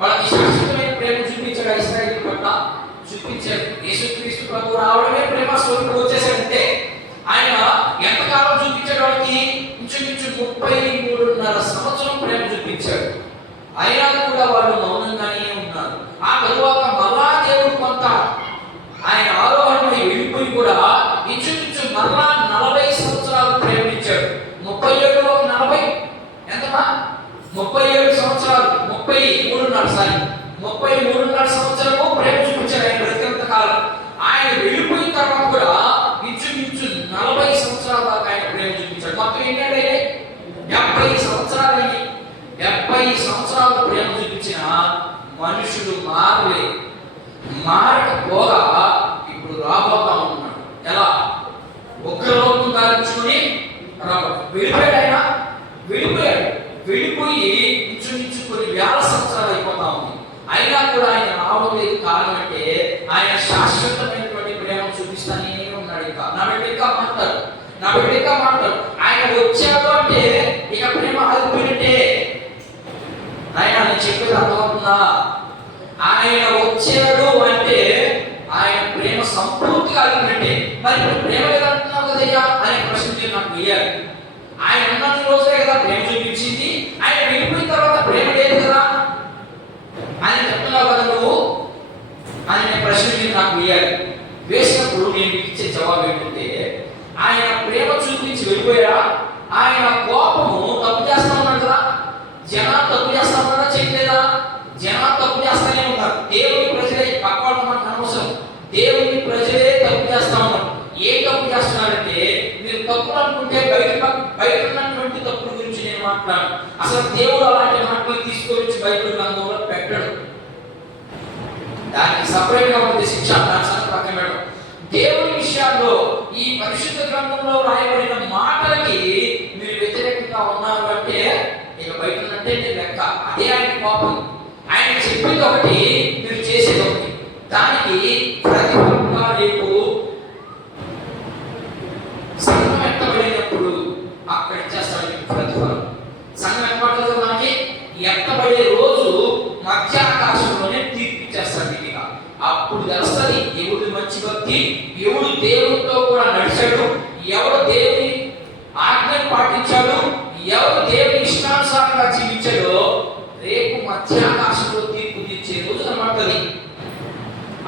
వాళ్ళకి శాశ్వతమైన ప్రేమ చూపించాడు. ఇశ్రాయేలు పట్ల చూపించాడు. యేసుక్రీస్తు ప్రభు రావడమే ప్రేమ స్వరూపం వచ్చేసాడంటే ఆయన ఎంతకాలం చూపించాడు వాళ్ళకి? ఇంచుమించు 33.5 సంవత్సరం ప్రేమ చూపించాడు. అయినా కూడా వాళ్ళు మౌనంగానే ఉన్నారు. ఆ తరువాత మళ్ళా దేవుడు కొంత ఆయన ఆరోహణమై వెళ్ళిపోయి కూడా ఇంచుమించు మళ్ళా 40 సంవత్సరాలు ప్రేమించాడు. 37 40 ఎంతమా? 37 సంవత్సరాలు, 33.5 సంవత్సరము ప్రేమ చూపించాడు ఆయన బ్రతికినంత కాలం. ఆయన వెళ్ళిపోయిన తర్వాత కూడా ఇంచుమించు 40 సంవత్సరాల దాకా ఆయన ప్రేమ చూపించాడు. మొత్తం ఏంటంటే 70 సంవత్సరాలు. 70 సంవత్సరాలు ప్రేమ చూపించిన మనుషుడు మారకపోగా ఇప్పుడు రాబోతా ఉన్నాడు. ఎలా? ఉగ్రలోకం దాల్చుకుని వెళ్ళిపోయాడు. ఆయన వెళ్ళిపోయి ఇంచుమించు కొన్ని వేల సంవత్సరాలు అయిపోతా ఉంది. అయినా కూడా ఆయన రావడం లేదు. కారణం అంటే ఆయన శాశ్వతమైనటువంటి ప్రేమ చూపిస్తానే ఉన్నాడు. ఇంకా నా బిడ్డ మాట్లాడు. ఆయన వచ్చాడు అంటే ఇక ప్రేమ ఆగిపోయినట్టే. ఆయన చెప్పేది అర్థమవుతుందా? ఆయన వచ్చాడు అంటే ఆయన ప్రేమ సంపూర్తిగా ఆగిపోయినట్టే. మరి ఇప్పుడు ప్రేమ లేదంటున్నావు కదయ్యా అనే ప్రశ్న నాకు వేయాలి. ఆయన ఉన్నన్ని రోజులే కదా ప్రేమ చూపించింది, ఆయన వెళ్ళిపోయిన తర్వాత ప్రేమ లేదు కదా ఆయన చెప్తున్నావు కదా నువ్వు అనే ప్రశ్న నాకు వేయాలి. వేసినప్పుడు నేను మీకు ఇచ్చే జవాబు ఏంటంటే ఆయన ప్రేమ చూపించి వెళ్ళిపోయా. ఆయన కోపము తప్పు చేస్తా ఉన్నాడు కదా. జనాలు తప్పు చేస్తా ఉన్నారా? చేయలేదా? జనాలు తప్పు చేస్తానే ఉన్నారు. దేవుని ప్రజలే, పక్కవాళ్ళు మనకు అనవసరం, దేవుని ప్రజలే తప్పు చేస్తా ఉన్నారు. ఏ తప్పు చేస్తున్నారంటే మీరు తప్పులు అనుకుంటే బయట ఉన్నటువంటి తప్పుల గురించి నేను మాట్లాడు. అసలు దేవుడు అలాంటి మాటలు తీసుకొని బైబిల్ గ్రంథంలో పెట్టడు. దానికి సపరేట్ గా ఉంది శిక్ష. దాని పక్కన పెట్టడం. దేవుని విషయాల్లో ఈ పరిశుద్ధ గ్రంథంలో రాయబడిన మాటలకి మీరు వ్యతిరేకంగా ఉన్నారు అంటే ఇక బయట ఉన్నట్టే లెక్క. అదే ఆయన కోపం. ఆయన చెప్పింది ఒకటి, మీరు చేసేది ఒకటి. దానికి ప్రతిఫలంగా రేపు సంఘం ఎత్తబడినప్పుడు అక్కడ చేస్తాడు ప్రతిఫలం. సంఘం ఎత్తబడలేదు మనకి ఎత్తబడే రోజు మధ్య ఆకాశంలోనే తీర్పిచ్చేస్తాడు. ఇదిగా అప్పుడు తెలుస్తుంది ఎవడు మంచి భక్తి, ఎవడు దేవుడితో కూడా నడిచాడు, ఎవడు దేవుని ఆజ్ఞను పాటించాడు, ఎవరు దేవుని ఇష్టానుసారంగా జీవించాడో. రేపు మధ్యాకాశంలో తీర్పు తీర్చే రోజు కనబడుతుంది.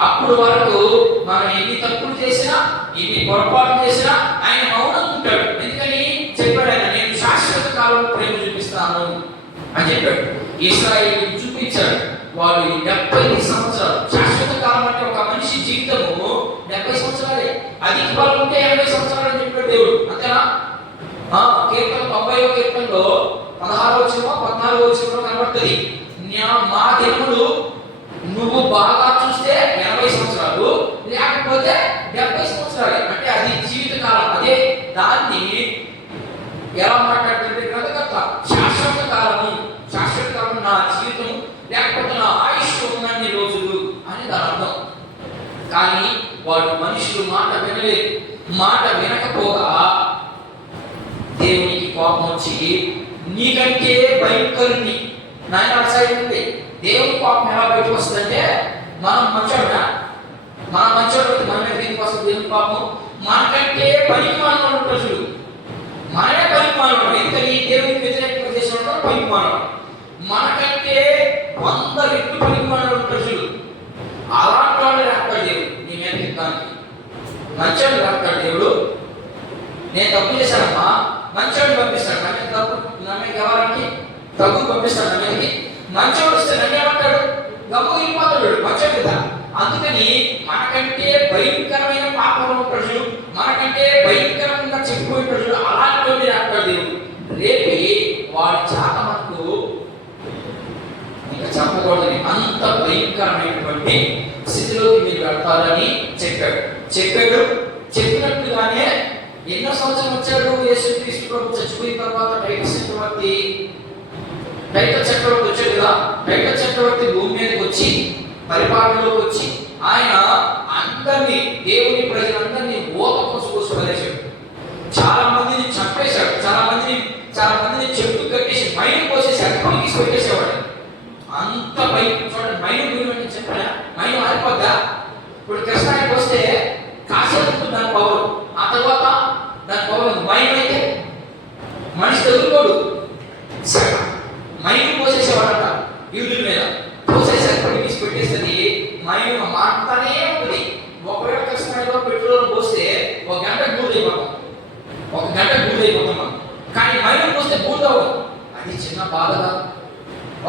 అప్పుడు వరకు మనం ఎన్ని తప్పులు చేసినా, ఎన్ని పొరపాటు చేసినా ఆయన మౌనం ఉంటాడు. ఎందుకని చెప్పాడు ఆయన, నేను శాశ్వత కాలం ప్రేమ చూపిస్తాను అని చెప్పాడు. ఇశ్రాయేలుకి చూపించాడు. వాళ్ళు 70 సంవత్సరాలు. శాశ్వత కాలం అంటే ఒక మనిషి జీవితము 70 సంవత్సరాలే. అధిక బలం ఉంటే 80 సంవత్సరాలు అని చెప్పాడు దేవుడు. అంతేనా? కీర్తన 90వ కీర్తనలో 16వ వచనం 14వ వచనంలో కనబడుతుంది. మా దినములు నువ్వు బాగా చూస్తే 80 సంవత్సరాలు, లేకపోతే 70 సంవత్సరాలే. అంటే అది జీవిత కాలం. అదే దాన్ని ఎలా మాట్లాడుతుంటే గ్రంథకర్త శాశ్వత కాలం నా జీవితం, లేకపోతే నా ఆయుష్ ఉన్నన్ని రోజులు అని దాని అర్థం. కానీ వాడు మనుషులు మాట వినలేదు. మాట వినకపోగా దేవునికి కోపం వచ్చి నీకంటే భయంకరుని నాయన సైడ్ ఉంది. దేవుని కోపం ఎలా బయటకు వస్తుందంటే మనం మంచోడా, మన మంచోడు మన దీనికి వస్తుంది దేవుని కోపం. మనకంటే పనికిమాలిన ప్రజలు, మనమే పనికిమాలిన. ఎందుకని దేవునికి వ్యతిరేకంగా చేసిన పనికిమాలిన. మనకంటే 100 రెట్లు పనికిమాలిన ప్రజలు. అలాంటి వాళ్ళు రాస్తాడు దేవుడు నీ మీద యుద్ధానికి. మంచోడు రాస్తాడు దేవుడు. నేను తప్పు చేశానమ్మా, మంచోడు పంపిస్తాడు. నన్ను ఎవరికి తగ్గు పంపిస్తాడు. నన్ను మంచోడు వస్తే నన్ను ఏమంటాడు? గమ్ము వెళ్ళిపోతాడు. మంచోడు కదా. అందుకని మనకంటే భయంకరమైన పాపంలో ప్రజలు, మనకంటే భయంకరంగా చెప్పిపోయే ప్రజలు, అలాంటి వాళ్ళు రాస్తాడు దేవుడు. రేపే వాడి చేత మనకు ఇంకా చెప్పకూడదని అంత భయంకరమైనటువంటి స్థితిలోకి మీరు వెళ్తారని చెప్పాడు. చెప్పినట్టుగానే ఎన్నో సంవత్సరం వచ్చాడు యేసుక్రీస్తు ప్రభు చచ్చిపోయిన తర్వాత టైటస్ చక్రవర్తి టైటస్ చక్రవర్తి వచ్చాడు కదా. టైటస్ చక్రవర్తి భూమి మీదకి వచ్చి పరిపాలనలోకి వచ్చి ఆయన అందరినీ, దేవుని ప్రజలందరినీ ఓత కోసి వదిలేశాడు. చాలా మందిని చంపేశాడు. చాలా మందిని చెట్టు కట్టేసి మైలు పోసేసి అక్కడికి తీసి పెట్టేసేవాడు. అంత మైలు చూడండి, మైలు గురించి చెప్పిన మైలు ఆరిపోద్దా? ఇప్పుడు కృష్ణానికి వస్తే కాసేపు దాని పవర్, ఆ తర్వాత దాని పవర్ మైలు అయితే మనిషి ఎదుర్కోడు. మైలు పోసేసేవాడట యూదుల మీద. పోసేసి అక్కడికి తీసి పెట్టేస్తుంది. మైలు మాట్లానే ఉంటుంది. ఒకవేళ కృష్ణాయిలో పెట్రోల్ పోస్తే ఒక గంట బూడిదైపోతాం, మనం. కానీ మైలు పోస్తే బూడిదవు. అది చిన్న బాధగా.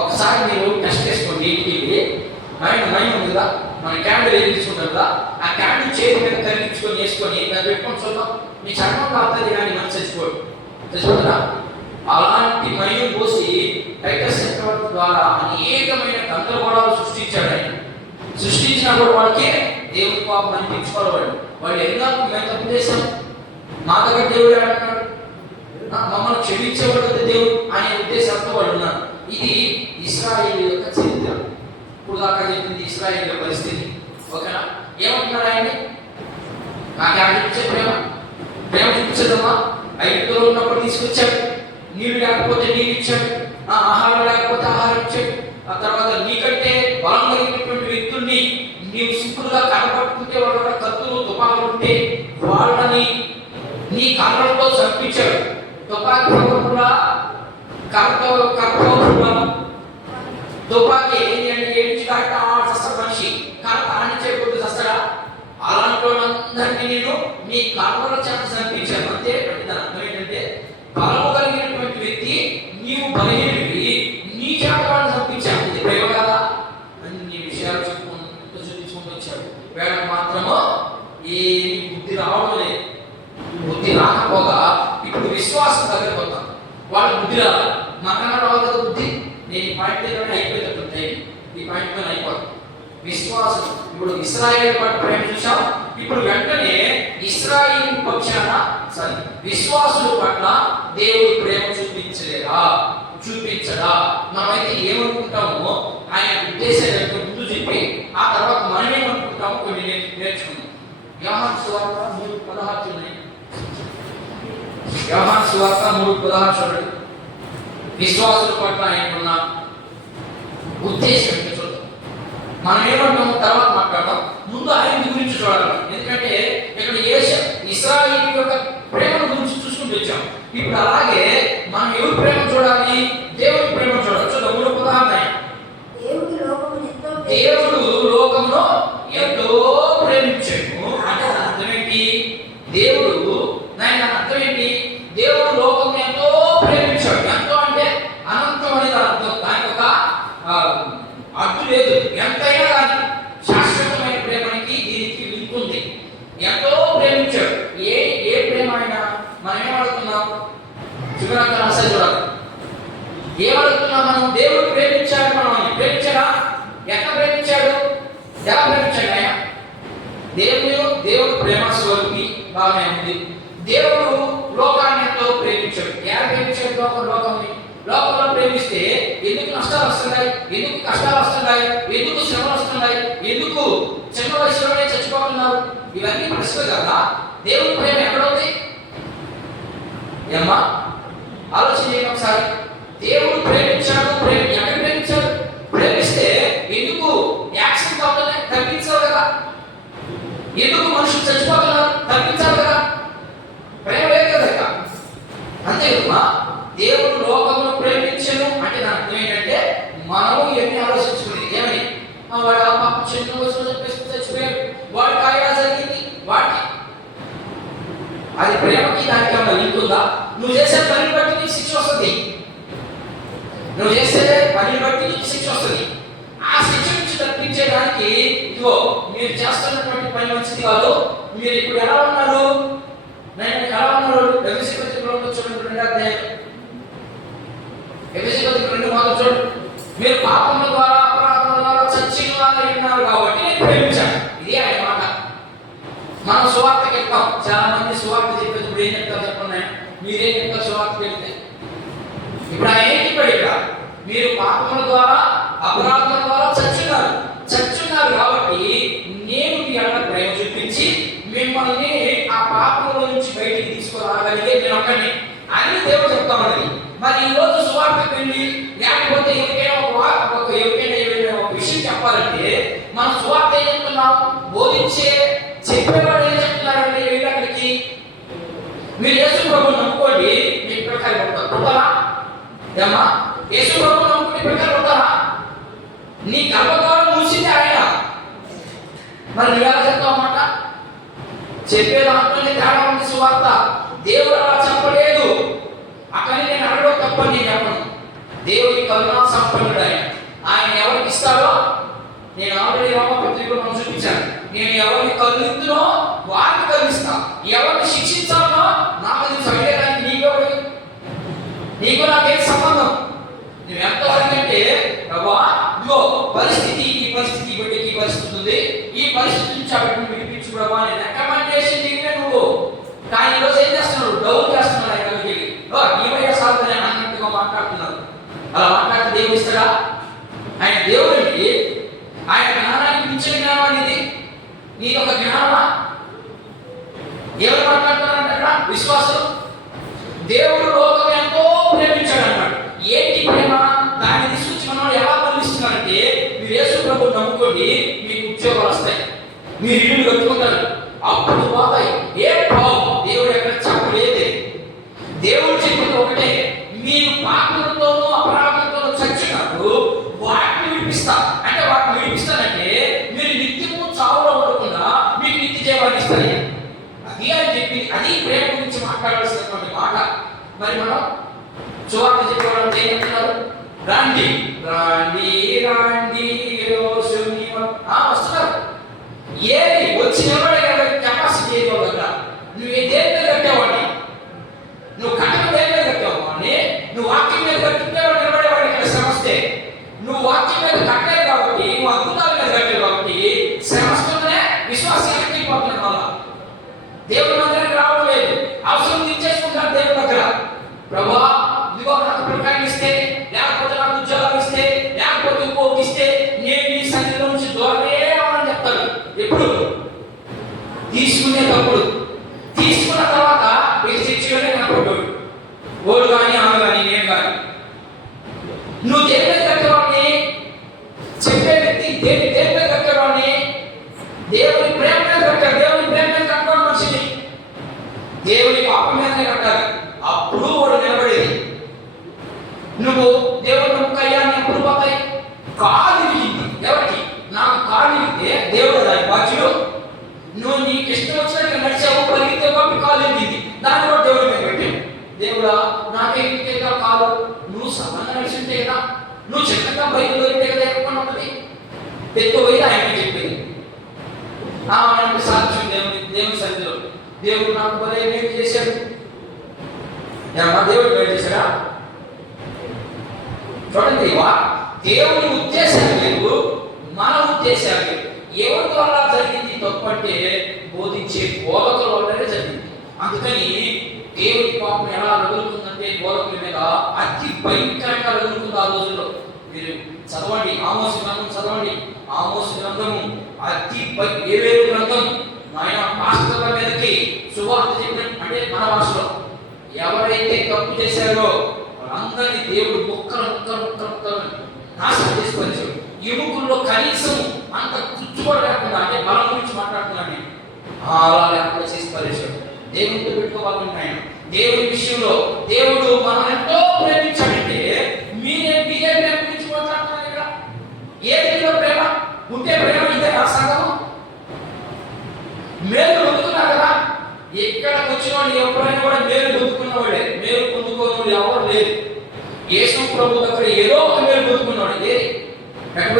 ఒకసారి మీరు టెస్ట్ చేసుకోండి. ఇంటికి మైలు ఉంది కదా, మన క్యాండిల్ ఏం తీసుకుంటాం కదా, ఆ క్యాండిల్ చేతి మీద కరిగించుకొని వేసుకొని దాన్ని పెట్టుకొని చూద్దాం. మీ చర్మం కాస్తుంది కానీ మనం చచ్చిపోతుందా? అలాంటి మైలు పోసి టైటస్ చక్రవర్తి ద్వారా అనేకమైన గందరగోళాలు సృష్టించాడు. ఆయన సృష్టించినా కూడా వాళ్ళకి దేవుని పాపం అనిపించుకోవాలి. వాళ్ళు ఎన్నో మేము తప్పు చేశాం, మా దగ్గర దేవుడు అంటున్నాడు, మమ్మల్ని క్షమించేవాడు దేవుడు అనే ఉద్దేశంతో వాళ్ళు ఉన్నారు. ఇది ఇశ్రాయేలు యొక్క చరిత్ర. ఇప్పుడు దాకా చెప్పింది ఇశ్రాయేలు పరిస్థితి. ఓకేనా? ఏమంటున్నారు ఆయన్ని? నాకు ఆయన చూపించే ప్రేమ చూపించదమ్మా. ఐదుగురు ఉన్నప్పుడు తీసుకొచ్చాడు, నీళ్ళు లేకపోతే నీళ్ళు ఇచ్చాడు, ఆహారం లేకపోతే ఆహారం ఇచ్చాడు. ఆ తర్వాత నీకంటే బలం కలిగినటువంటి వ్యక్తుల్ని నీవు సింపుల్గా కనపడుతుంటే వాళ్ళ కత్తులు తుపాకులు ఉంటే వాళ్ళని నీ కర్రలతో చంపించాడు. తుపాకీ తుపాకీ ఏడించి కాక చస్తాడు మనిషి, కర్ర ఆనించేపోతే చస్తాడా? అలాంటి వాళ్ళందరినీ నేను నీ కర్రల చేత చంపించాను. అంతే. అర్థం ఏంటంటే బలము కలిగినటువంటి వ్యక్తి నీవు బలహీనుడివి, నీ చేత వాళ్ళని చంపించాను. ఇది ప్రేమ కదా? అన్ని విషయాలు చూపించుకుంటూ వచ్చాడు. వీళ్ళకి మాత్రము ఏ బుద్ధి రావడం లేదు. బుద్ధి రాకపోగా ఇప్పుడు విశ్వాసం దగ్గర పోతాం. వాళ్ళ బుద్ధి రాదు, మనకన్నా రావాలి కదా బుద్ధి. నేను ఈ పాయింట్ దగ్గర అయిపోయేటట్టు ఈ పాయింట్ మీద అయిపోతాం. విశ్వాసం. ఇప్పుడు ఇశ్రాయేలు పట్ల ప్రేమ చూసాం. ఇప్పుడు వెంటనే ఇశ్రాయేలు పక్షాన విశ్వాసుల పట్ల దేవుడు ప్రేమ చూపించడా? మనమైతే ఏమనుకుంటామో ఆయన ఉద్దేశాలు ముందు చెప్పి ఆ తర్వాత మనమేమనుకుంటామో కొన్ని నేర్చుకున్నాం. యోహాను సువార్త 3:16 ఉన్నాయి. యోహాను సువార్త 3:16 చూడండి. విశ్వాసుల పట్ల ఆయనకున్న ఉద్దేశం చూద్దాం. మనం ఏమంటాము తర్వాత మాట్లాడతాం. ముందు ఆయన గురించి చూడాలి. ఎందుకంటే ఇక్కడ ఇశ్రాయేలు యొక్క ప్రేమ గురించి చూసుకుంటూ వచ్చాం. ఇప్పుడు అలాగే మనం ఎవరి ప్రేమ చూడాలి? దేవుని ప్రేమ చూడాలి. చూద్దాం. 3:16 దేవుడు లోకమును ఎంతో ప్రేమించాడు అంటే అర్థం ఏంటి? దేవుడు అర్థం ఏంటి? దేవుడు లోకం ఎంతో ప్రేమించాడు. ఎంతో అంటే అనంతం అనేది అర్థం. దానికి ఒక అడ్డు లేదు. ఎంతైనా కానీ శాశ్వతమైన ప్రేమకి దీనికి లింక్ ఉంది. ఎంతో ప్రేమించాడు. ఏ ప్రేమ అయినా మనం ఏమడుగుతున్నాం? శుభ్రంగా రాసే చూడాలి. ఏమడుగుతున్నాం మనం? దేవుడు ప్రేమించాడు. మనం ప్రేమించాడా? ఎట్లా ప్రేమించాడు? ఎలా ప్రేమించాడు ఆయన? దేవుడు ప్రేమ స్వరూపి బాగానే ఉంది. దేవుడు లోకాన్ని ఎంతో ప్రేమించాడు. ఎలా ప్రేమించాడు? లోకంలో ప్రేమిస్తే ఎందుకు నష్టాలు వస్తున్నాయి? ఎందుకు కష్టాలు వస్తున్నాయి? ఎందుకు శ్రమలు వస్తున్నాయి? ఎందుకు చిన్న వయసులోనే చచ్చిపోతున్నారు? ఇవన్నీ ప్రశ్నలు కదా. దేవుడి ప్రేమ ఎక్కడుంది? ఏమ్మా ఆలోచన చేయండి ఒకసారి. దేవుడు ప్రేమించాడు. ఎక్కడ ప్రేమించాడు? ప్రేమిస్తే ఎందుకు యాక్సిడెంట్ అవుతున్నాయి? తగ్గించాలి కదా. ఎందుకు మనుషులు చచ్చిపోతున్నారు? తగ్గించాలి కదా. ప్రేమ లేదు కదా. అంతే కదమ్మా. దేవుడు లోకమును ప్రేమించను అంటే దాని అర్థం ఏంటంటే మనము ఎన్ని ఆలోచించుకునేది ఏమని? వాడు ఆ పాప చిన్న వయసులో చచ్చిపోయాడు, వాడి కాయగా జరిగింది, వాడికి అది ప్రేమకి దానికి ఏమన్నా లింక్ ఉందా? నువ్వు చేసే పనిని బట్టి నీకు శిక్ష వస్తుంది. ఆ శిక్ష నుంచి తప్పించేదానికి ఇదిగో మీరు చేస్తున్నటువంటి పని మంచిది కాదు. మీరు ఇప్పుడు ఎలా ఉన్నారు? ఎఫెసీ పత్రికలో చూడండి 2వ అధ్యాయం. ఎఫెసీ పత్రిక 2 చూడండి. మీరు పాపముల ద్వారా అపరాధముల ద్వారా చచ్చిన వారు ఉన్నారు కాబట్టి నేను ప్రేమించాను. ఇది ఆయన మాట. మనం సువార్తకి వెళ్తాం. చాలా మంది సువార్త చెప్పేటప్పుడు ఏం చెప్తారు చెప్పండి? మీరేం చెప్తారు సువార్తకి వెళ్తే? ఇప్పుడు ఆయన ఏం చెప్పాడు? ఇక్కడ మీరు పాపముల ద్వారా అపరాధముల ద్వారా చచ్చున్నారు కాబట్టి నేను మీ అన్న ప్రేమ చూపించి మిమ్మల్ని ఆ పాపముల నుంచి బయటికి తీసుకురాగలిగే నేను ఒక్కడిని అని దేవుడు చెప్తా ఉన్నది. మరి ఈ రోజు సువార్తకు వెళ్ళి లేకపోతే ఎవరికైనా ఒక విషయం చెప్పాలంటే మన సువార్త ఏం చెప్తున్నాం? చెప్పేవాడు ఏం చెప్తున్నారంటే వెళ్ళి అక్కడికి మీరు యేసు ప్రభువుని నమ్ముకోండి మీకు ప్రకారం ఉంటారా? ఏమ్మా, యేసు ప్రభువుని నమ్ముకుని ప్రకారం ఉంటారా? నీ గర్భద్వారం మూసింది ఆయన. మరి నువ్వు ఎలా చెప్తావు అన్నమాట? చెప్పే దాంట్లోనే తేడా ఉంది. సువార్త దేవుడు అలా చెప్పలేదు. అక్కడి నేను అడగడం తప్పని నేను చెప్పను. దేవుడి కరుణా సంపన్నుడు ఆయన ఎవరికి ఇస్తాడో నేను ఆల్రెడీ రామపత్రికలో చూపించాను. నేను ఎవరిని కరుణిస్తునో వారిని కరుణిస్తా, ఎవరిని శిక్షించాలో నాకు తెలియడానికి నీకు నాకేం సంబంధం? నువ్వు ఎంత వరకంటే ప్రభా ఇదిగో పరిస్థితి ఈ పరిస్థితి బట్టి ఈ పరిస్థితి ఉంది, ఈ పరిస్థితి నుంచి అక్కడ వినిపించు ప్రభా అని రికమెండేషన్ దిగితే నువ్వు. కానీ ఈరోజు ఏం చేస్తున్నాడు? డౌన్ చేస్తున్నాడు. ఆయన ఏమయ్యా సాధన అన్నట్టుగా మాట్లాడుతున్నారు. అలా మాట్లాడితే దేవుడు ఇస్తాడా? ఆయన దేవుడికి ఆయన జ్ఞానానికి మించిన జ్ఞానం అనేది నీకు ఒక జ్ఞానమా? ఎవరు మాట్లాడుతున్నారంటే అక్కడ విశ్వాసం. దేవుడు లోకం ఎంతో ప్రేమించాడు అన్నాడు. ఏంటి ప్రేమ? దాన్ని తీసుకొచ్చి మనం ఎలా పండిస్తున్నారంటే మీరు యేసు ప్రభువుని నమ్ముకోండి, మీకు ఉద్యోగాలు వస్తాయి, మీరు ఇల్లు కట్టుకుంటారు, అప్పుడు పోతాయి. ఏ భావం దేవుడు ఎక్కడ చెప్పలేదే. దేవుడు చెప్పింది ఒకటే, మీరు పాపలతోనూ అపరాధంతోనూ చచ్చినప్పుడు వాటిని విడిపిస్తా. అంటే వాటిని విడిపిస్తానంటే మీరు నిత్యము చావులో ఉండకుండా మీకు నిత్య జీవాన్ని ఇస్తాయి. అది అని చెప్పి అది ప్రేమ గురించి మాట్లాడాల్సినటువంటి మాట. మరి మనం సువార్త చెప్పేవాళ్ళు ఏం చెప్తున్నారు? రండి రండి రండి వస్తున్నారు. ఏది వచ్చి నిలబడే కెపాసిటీ ఏదో కదా. నువ్వు దేని మీద కట్టేవాడిని, నువ్వు కట్టడం దేని మీద కట్టావు అని, నువ్వు వాక్యం మీద కట్టించేవాడు నిలబడేవాడిని ఇక్కడ శ్రమస్తే. నువ్వు వాక్యం మీద కట్టారు కాబట్టి, నువ్వు అద్భుతాల మీద కట్టావు కాబట్టి శ్రమస్తూనే విశ్వాసం ఎక్కిపోతున్నాడు. వల్ల దేవుడి మందిరానికి రావడం లేదు, అవసరం తీర్చేసుకుంటారు దేవుడి దగ్గర. ప్రభా ఇదిగో నాకు ప్రకారం ఇస్తే, లేకపోతే నాకు ఉద్యోగాలు ఇస్తే, లేకపోతే ఇంకోటి ఇస్తే నేను ఈ సన్నిధిలో నుంచి దూరమే అని చెప్తాడు. ఎప్పుడు తీసుకునేటప్పుడు, తీసుకున్న తర్వాత వీటి శిక్షలోనే కనపడ్డాడు. ఓడు కానీ ఆమె కానీ నేను కానీ. నువ్వు దేని మీద కట్టేవాడిని? చెప్పే వ్యక్తి దేని మీద కట్టేవాడిని? దేవుని ప్రేమ మీద కట్టాడు. దేవుని ప్రేమ మీద కట్టుకోవడం మనిషిని దేవుని పాపం మీదనే కట్టాలి. అప్పుడు వాడు నిలబడేది. నువ్వు దేవుడు నమ్మకయ్యాన్ని ఎప్పుడు పోతాయి? కాలు విరిగింది ఎవరికి? నాకు కాలు విరిగితే దేవుడు దాని బాధ్యుడు. నువ్వు నీకు ఇష్టం వచ్చినట్టు నడిచావు, పరిగెత్తే కాబట్టి కాలు విరిగింది, దాన్ని కూడా దేవుడి మీద పెట్టావు. దేవుడా నాకేం కాలు, నువ్వు సమానంగా నడిచింటే కదా, నువ్వు చిన్నగా బయట దొరికితే కదా ఎక్కడ ఉంటుంది. పెట్టుకోపోయి ఆయన చెప్పింది సాధ్యం దేవుని సన్నిధిలో. దేవుడు నాకు బలే ఏం చేశాడు? దేవుడు ఏం చేశాడా? చూడండి, దేవుని ఉద్దేశాలు లేవు, మన ఉద్దేశాలు లేవు. ఎవరి ద్వారా జరిగింది తప్పు అంటే బోధించే బోధకుల వల్లనే జరిగింది. అందుకని దేవుని పాపం ఎలా రగులుతుందంటే బోధకుల మీద అతి భయంకరంగా రగులుతుంది. ఆ రోజుల్లో మీరు చదవండి, ఆమోసు గ్రంథం చదవండి. ఆమోసు గ్రంథము అతి ఏవేలు గ్రంథం. ఆయన పాస్టర్ల మీదకి సువార్త చెప్పిన అంటే మన భాషలో ఎవరైతే తప్పు చేశారో వాళ్ళందరినీ దేవుడు ముక్కలు నాశనం చేసి పరిచాడు. ఎముకల్లో కనీసం అంత కూర్చోబడి లేకుండా, అంటే బలం గురించి మాట్లాడుతున్నాను నేను, అలా లేకుండా చేసి పరిచాడు. దేవుడితో పెట్టుకోవాలంటే ఆయన దేవుడి విషయంలో దేవుడు మనం ఎంతో ప్రేమించాడంటే మీరే ప్రేమ గురించి మాట్లాడుతున్నారు ఇక్కడ. ఏ ప్రేమ ఉంటే ప్రేమ ఇదే ఆ సంఘం మేలు పొందుతున్నారు కదా. ఎక్కడికి వచ్చిన వాళ్ళు ఎవరైనా కూడా మేలు పొందుకున్నవాడే, మేలు పొందుకోని ఎవరు లేదు. యేసు ప్రభు దగ్గర ఏదో ఒక మేలు పొందుకున్నాడు. ఏది ఎక్కడ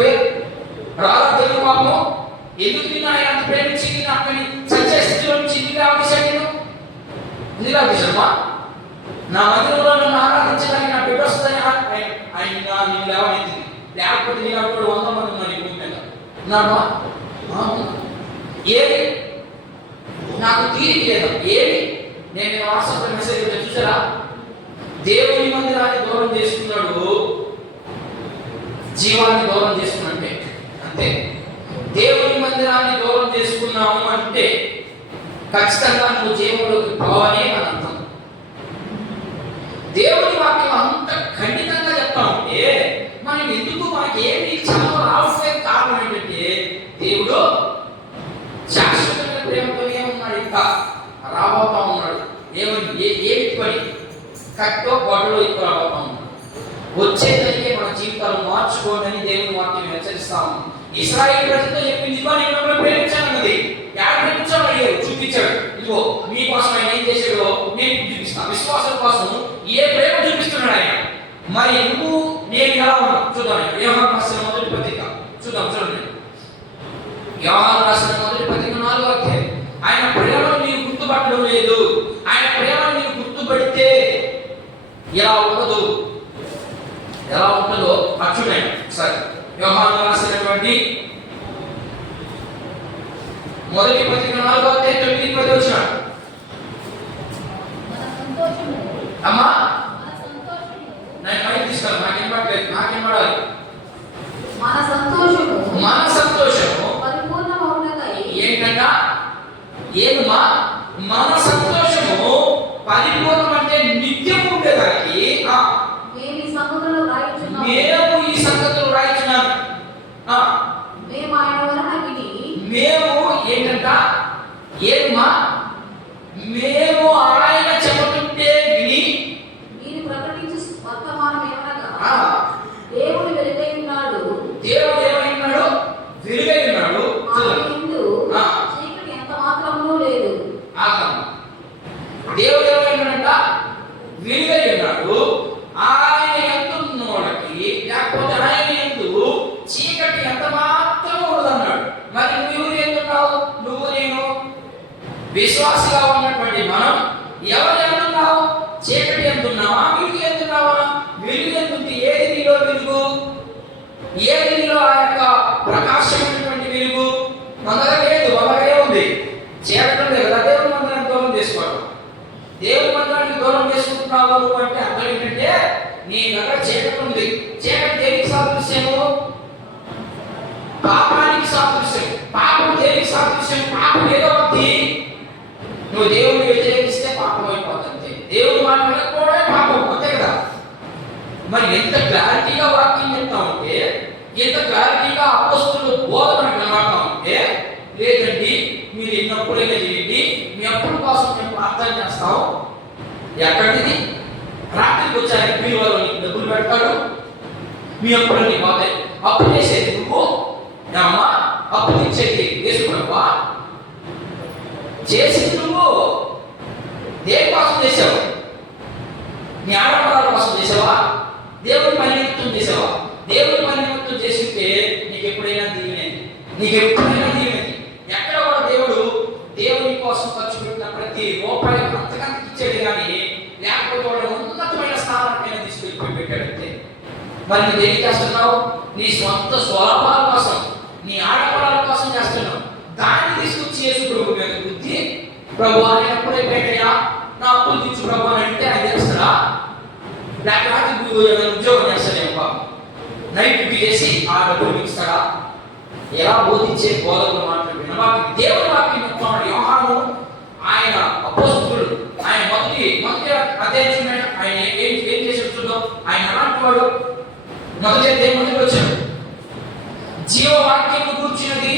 రాధా తెలుగు పాపం ఎందుకు నిన్న ఆయన అంత ప్రేమించి అక్కడి సత్య స్థితిలో నుంచి ఇందిరా విషయమా నా మందిరంలో నన్ను ఆరాధించడానికి నా బిడ్డ వస్తుందని ఆయన నేను లేవనైంది. లేకపోతే నేను అప్పుడు 100 మంది ఉన్నారు ఈ భూమి మీద. ఏది నాకు తీరిక లేదా? ఏది నేను వాట్సాప్ మెసేజ్ చూసారా? దేవుని మందిరాన్ని దూరం చేసుకున్నాడు. జీవాన్ని దూరం చేసుకున్నట్టే. అంతే. దేవుని మందిరాన్ని దూరం చేసుకున్నాము అంటే ఖచ్చితంగా నువ్వు జీవంలోకి పోవనే అని అర్థం. దేవుని వాక్యం అంత ఖండితంగా చెప్తా ఉంటే మనం ఎందుకు మనకేమి చాలా రావట్లేదు? కారణం ఏంటంటే దేవుడు శాశ్వతమైన ప్రేమతోనే ఉన్నాడు, ఇంకా రాబోతా ఉన్నాడు. ఏమి పని కట్టో గొడవలో ఎక్కువ రాబోతా ఉన్నాడు. వచ్చేదానికే మన జీవితాలు మార్చుకోండి దేవుని వాక్యం హెచ్చరిస్తాము. ఇశ్రాయేలు ప్రజలతో చెప్పింది, ఇదిగో నేను మిమ్మల్ని ప్రేమించానన్నది. యాడ ప్రేమించాడు? అడిగాడు, చూపించాడు. ఇదిగో మీకోసం ఆయన ఏం చేశాడో నేను చూపిస్తాను. విశ్వాసం కోసం ఏ ప్రేమ చూపిస్తున్నాడు ఆయన. మరి నువ్వు నేను ఎలా ఉన్నావు చూద్దాం. యోహాను రాసిన మొదటి పత్రిక చూద్దాం. చూడండి, యోహాను రాసిన మొదటి పత్రిక 4వ అధ్యాయం. ఆయన ప్రేమను నీవు గుర్తుపట్టడం లేదు. ఆయన ప్రేమను నీవు గుర్తుపడితే ఎలా ఉండదు, ఎలా ఉంటుందో అది చూడండి. సరే, యోహాను రాసినటువంటి మొదటి పత్రిక 4వ అధ్యాయం 9-10 వచ్చిన అమ్మా నేను మైక్ తీసుకోవాలి. నాకేం పడలేదు, నాకేం పడాలి. మన సంతోషము ఏంటంట? ఏమమ్మా? మన సంతోషము పరిపూర్ణం అంటే నిత్యం ఉండేదానికి మేము ఈ సంగతులు రాయించున్నాము. మేము ఏంటంట? ఏమమ్మా? మేము ఆయన చెబుతుంటే విని మీరు ప్రకటించు వర్తమానం ఏమనగా దేవుడు వెలుగై ఉన్నాడు. దేవుడు ఏమై ఉన్నాడు? వెలుగై ఉన్నాడు. చీకటి ఎంత మాత్రమూ లేదు. దేవుడు ఏమై ఉన్నాడంట? వెలుగై ఉన్నాడు. ఆయన ఎంత ఉన్నోళ్ళకి, లేకపోతే ఆయన ఎందు చీకటి ఎంత మాత్రం ఉండదన్నాడు. మరి నువ్వు ఎందున్నావు? నువ్వు నేను విశ్వాసిగా ఉన్నటువంటి మనం ఎవరు ఎందున్నావు? చీకటి ఎందున్నావా? వెలుగు ఎందున్నావా? వెలుగు ఎందుంది? ఏది నీలో వెలుగు? ఏది నీలో ఆ యొక్క ప్రకాశమైనటువంటి వెలుగు? మనగా లేదు, మనగా ఉంది. చీకటి లేదు కదా. దేవుని మందిరాన్ని దూరం చేసుకోవడం. దేవుని మందిరాన్ని దూరం చేసుకుంటున్నావు నువ్వు అంటే అర్థం ఏంటంటే నీ దగ్గర చీకటి ఉంది. చీకటి దేనికి సాదృశ్యము? పాపానికి సాదృశ్యం. పాపం దేనికి సాదృశ్యం? పాపం ఏదో ఒకటి నువ్వు దేవుడిని వ్యతిరేకిస్తే పాపం అయిపోతుంది. దేవుడు మాట వినకపోవడమే పాపం, అంతే కదా. మరి ఎంత క్లారిటీగా వాక్యం చెప్తా ఉంటే, ఎంత క్లారిటీగా అపోస్తలుల బోధన వినమాడుతా ఉంటే, లేదండి మీరు ఎన్నప్పుడైనా చేయండి, మీ అప్పుల కోసం మేము ప్రార్థన చేస్తాం. ఎక్కడిది? రాత్రికి వచ్చాక మీరు వాళ్ళు నీకు డబ్బులు పెడతాడు, మీ అప్పులన్నీ పోతాయి. అప్పు చేసేది నువ్వు, అమ్మా అప్పు ఇచ్చేది వేసుకున్నావా? చేసింది నువ్వు దేని కోసం చేసావు? నీ ఆడంబరాల కోసం చేసావా? దేవుని పని నిమిత్తం చేసావా? దేవుని పని నిమిత్తం చేస్తుంటే నీకు ఎప్పుడైనా దీవెనేది, నీకు ఎప్పుడైనా దీవెనేది. ఎక్కడ కూడా దేవుడు దేవుని కోసం ఖర్చు పెట్టిన ప్రతి రూపాయి అంతకంతకి ఇచ్చాడు కానీ లేకపోతే వాడు ఉన్నతమైన స్థానానికైనా తీసుకెళ్ళిపోయి పెట్టాడంతే. మరి నువ్వు దేనికి చేస్తున్నావు? నీ సొంత స్వలాభాల కోసం, నీ ఆడంబరాల కోసం చేస్తున్నావు. దాన్ని తీసుకొచ్చి యేసు ప్రభు మీద బుద్ధి, ప్రభు ఆయన ఎప్పుడైపోయాయా నా అప్పులు తీర్చు ప్రభు అని అంటే ఆయన చేస్తాడా? లేకపోతే ఉద్యోగం చేస్తాడేమో, నైట్ డ్యూటీ చేసి ఆ డబ్బులు ఇస్తాడా? ఎలా బోధించే బోధకులు మాట్లాడు వినమాట. దేవుని వాక్యం చెప్తున్నాడు యోహాను. ఆయన అపోస్తలుడు, ఆయన మొదటి అధ్యాయం ఆయన ఏం చేసి చూద్దాం. ఆయన అలాంటి వాడు. మొదటి అధ్యాయం మొదటి వచ్చాడు. జీవవాక్యము కూర్చున్నది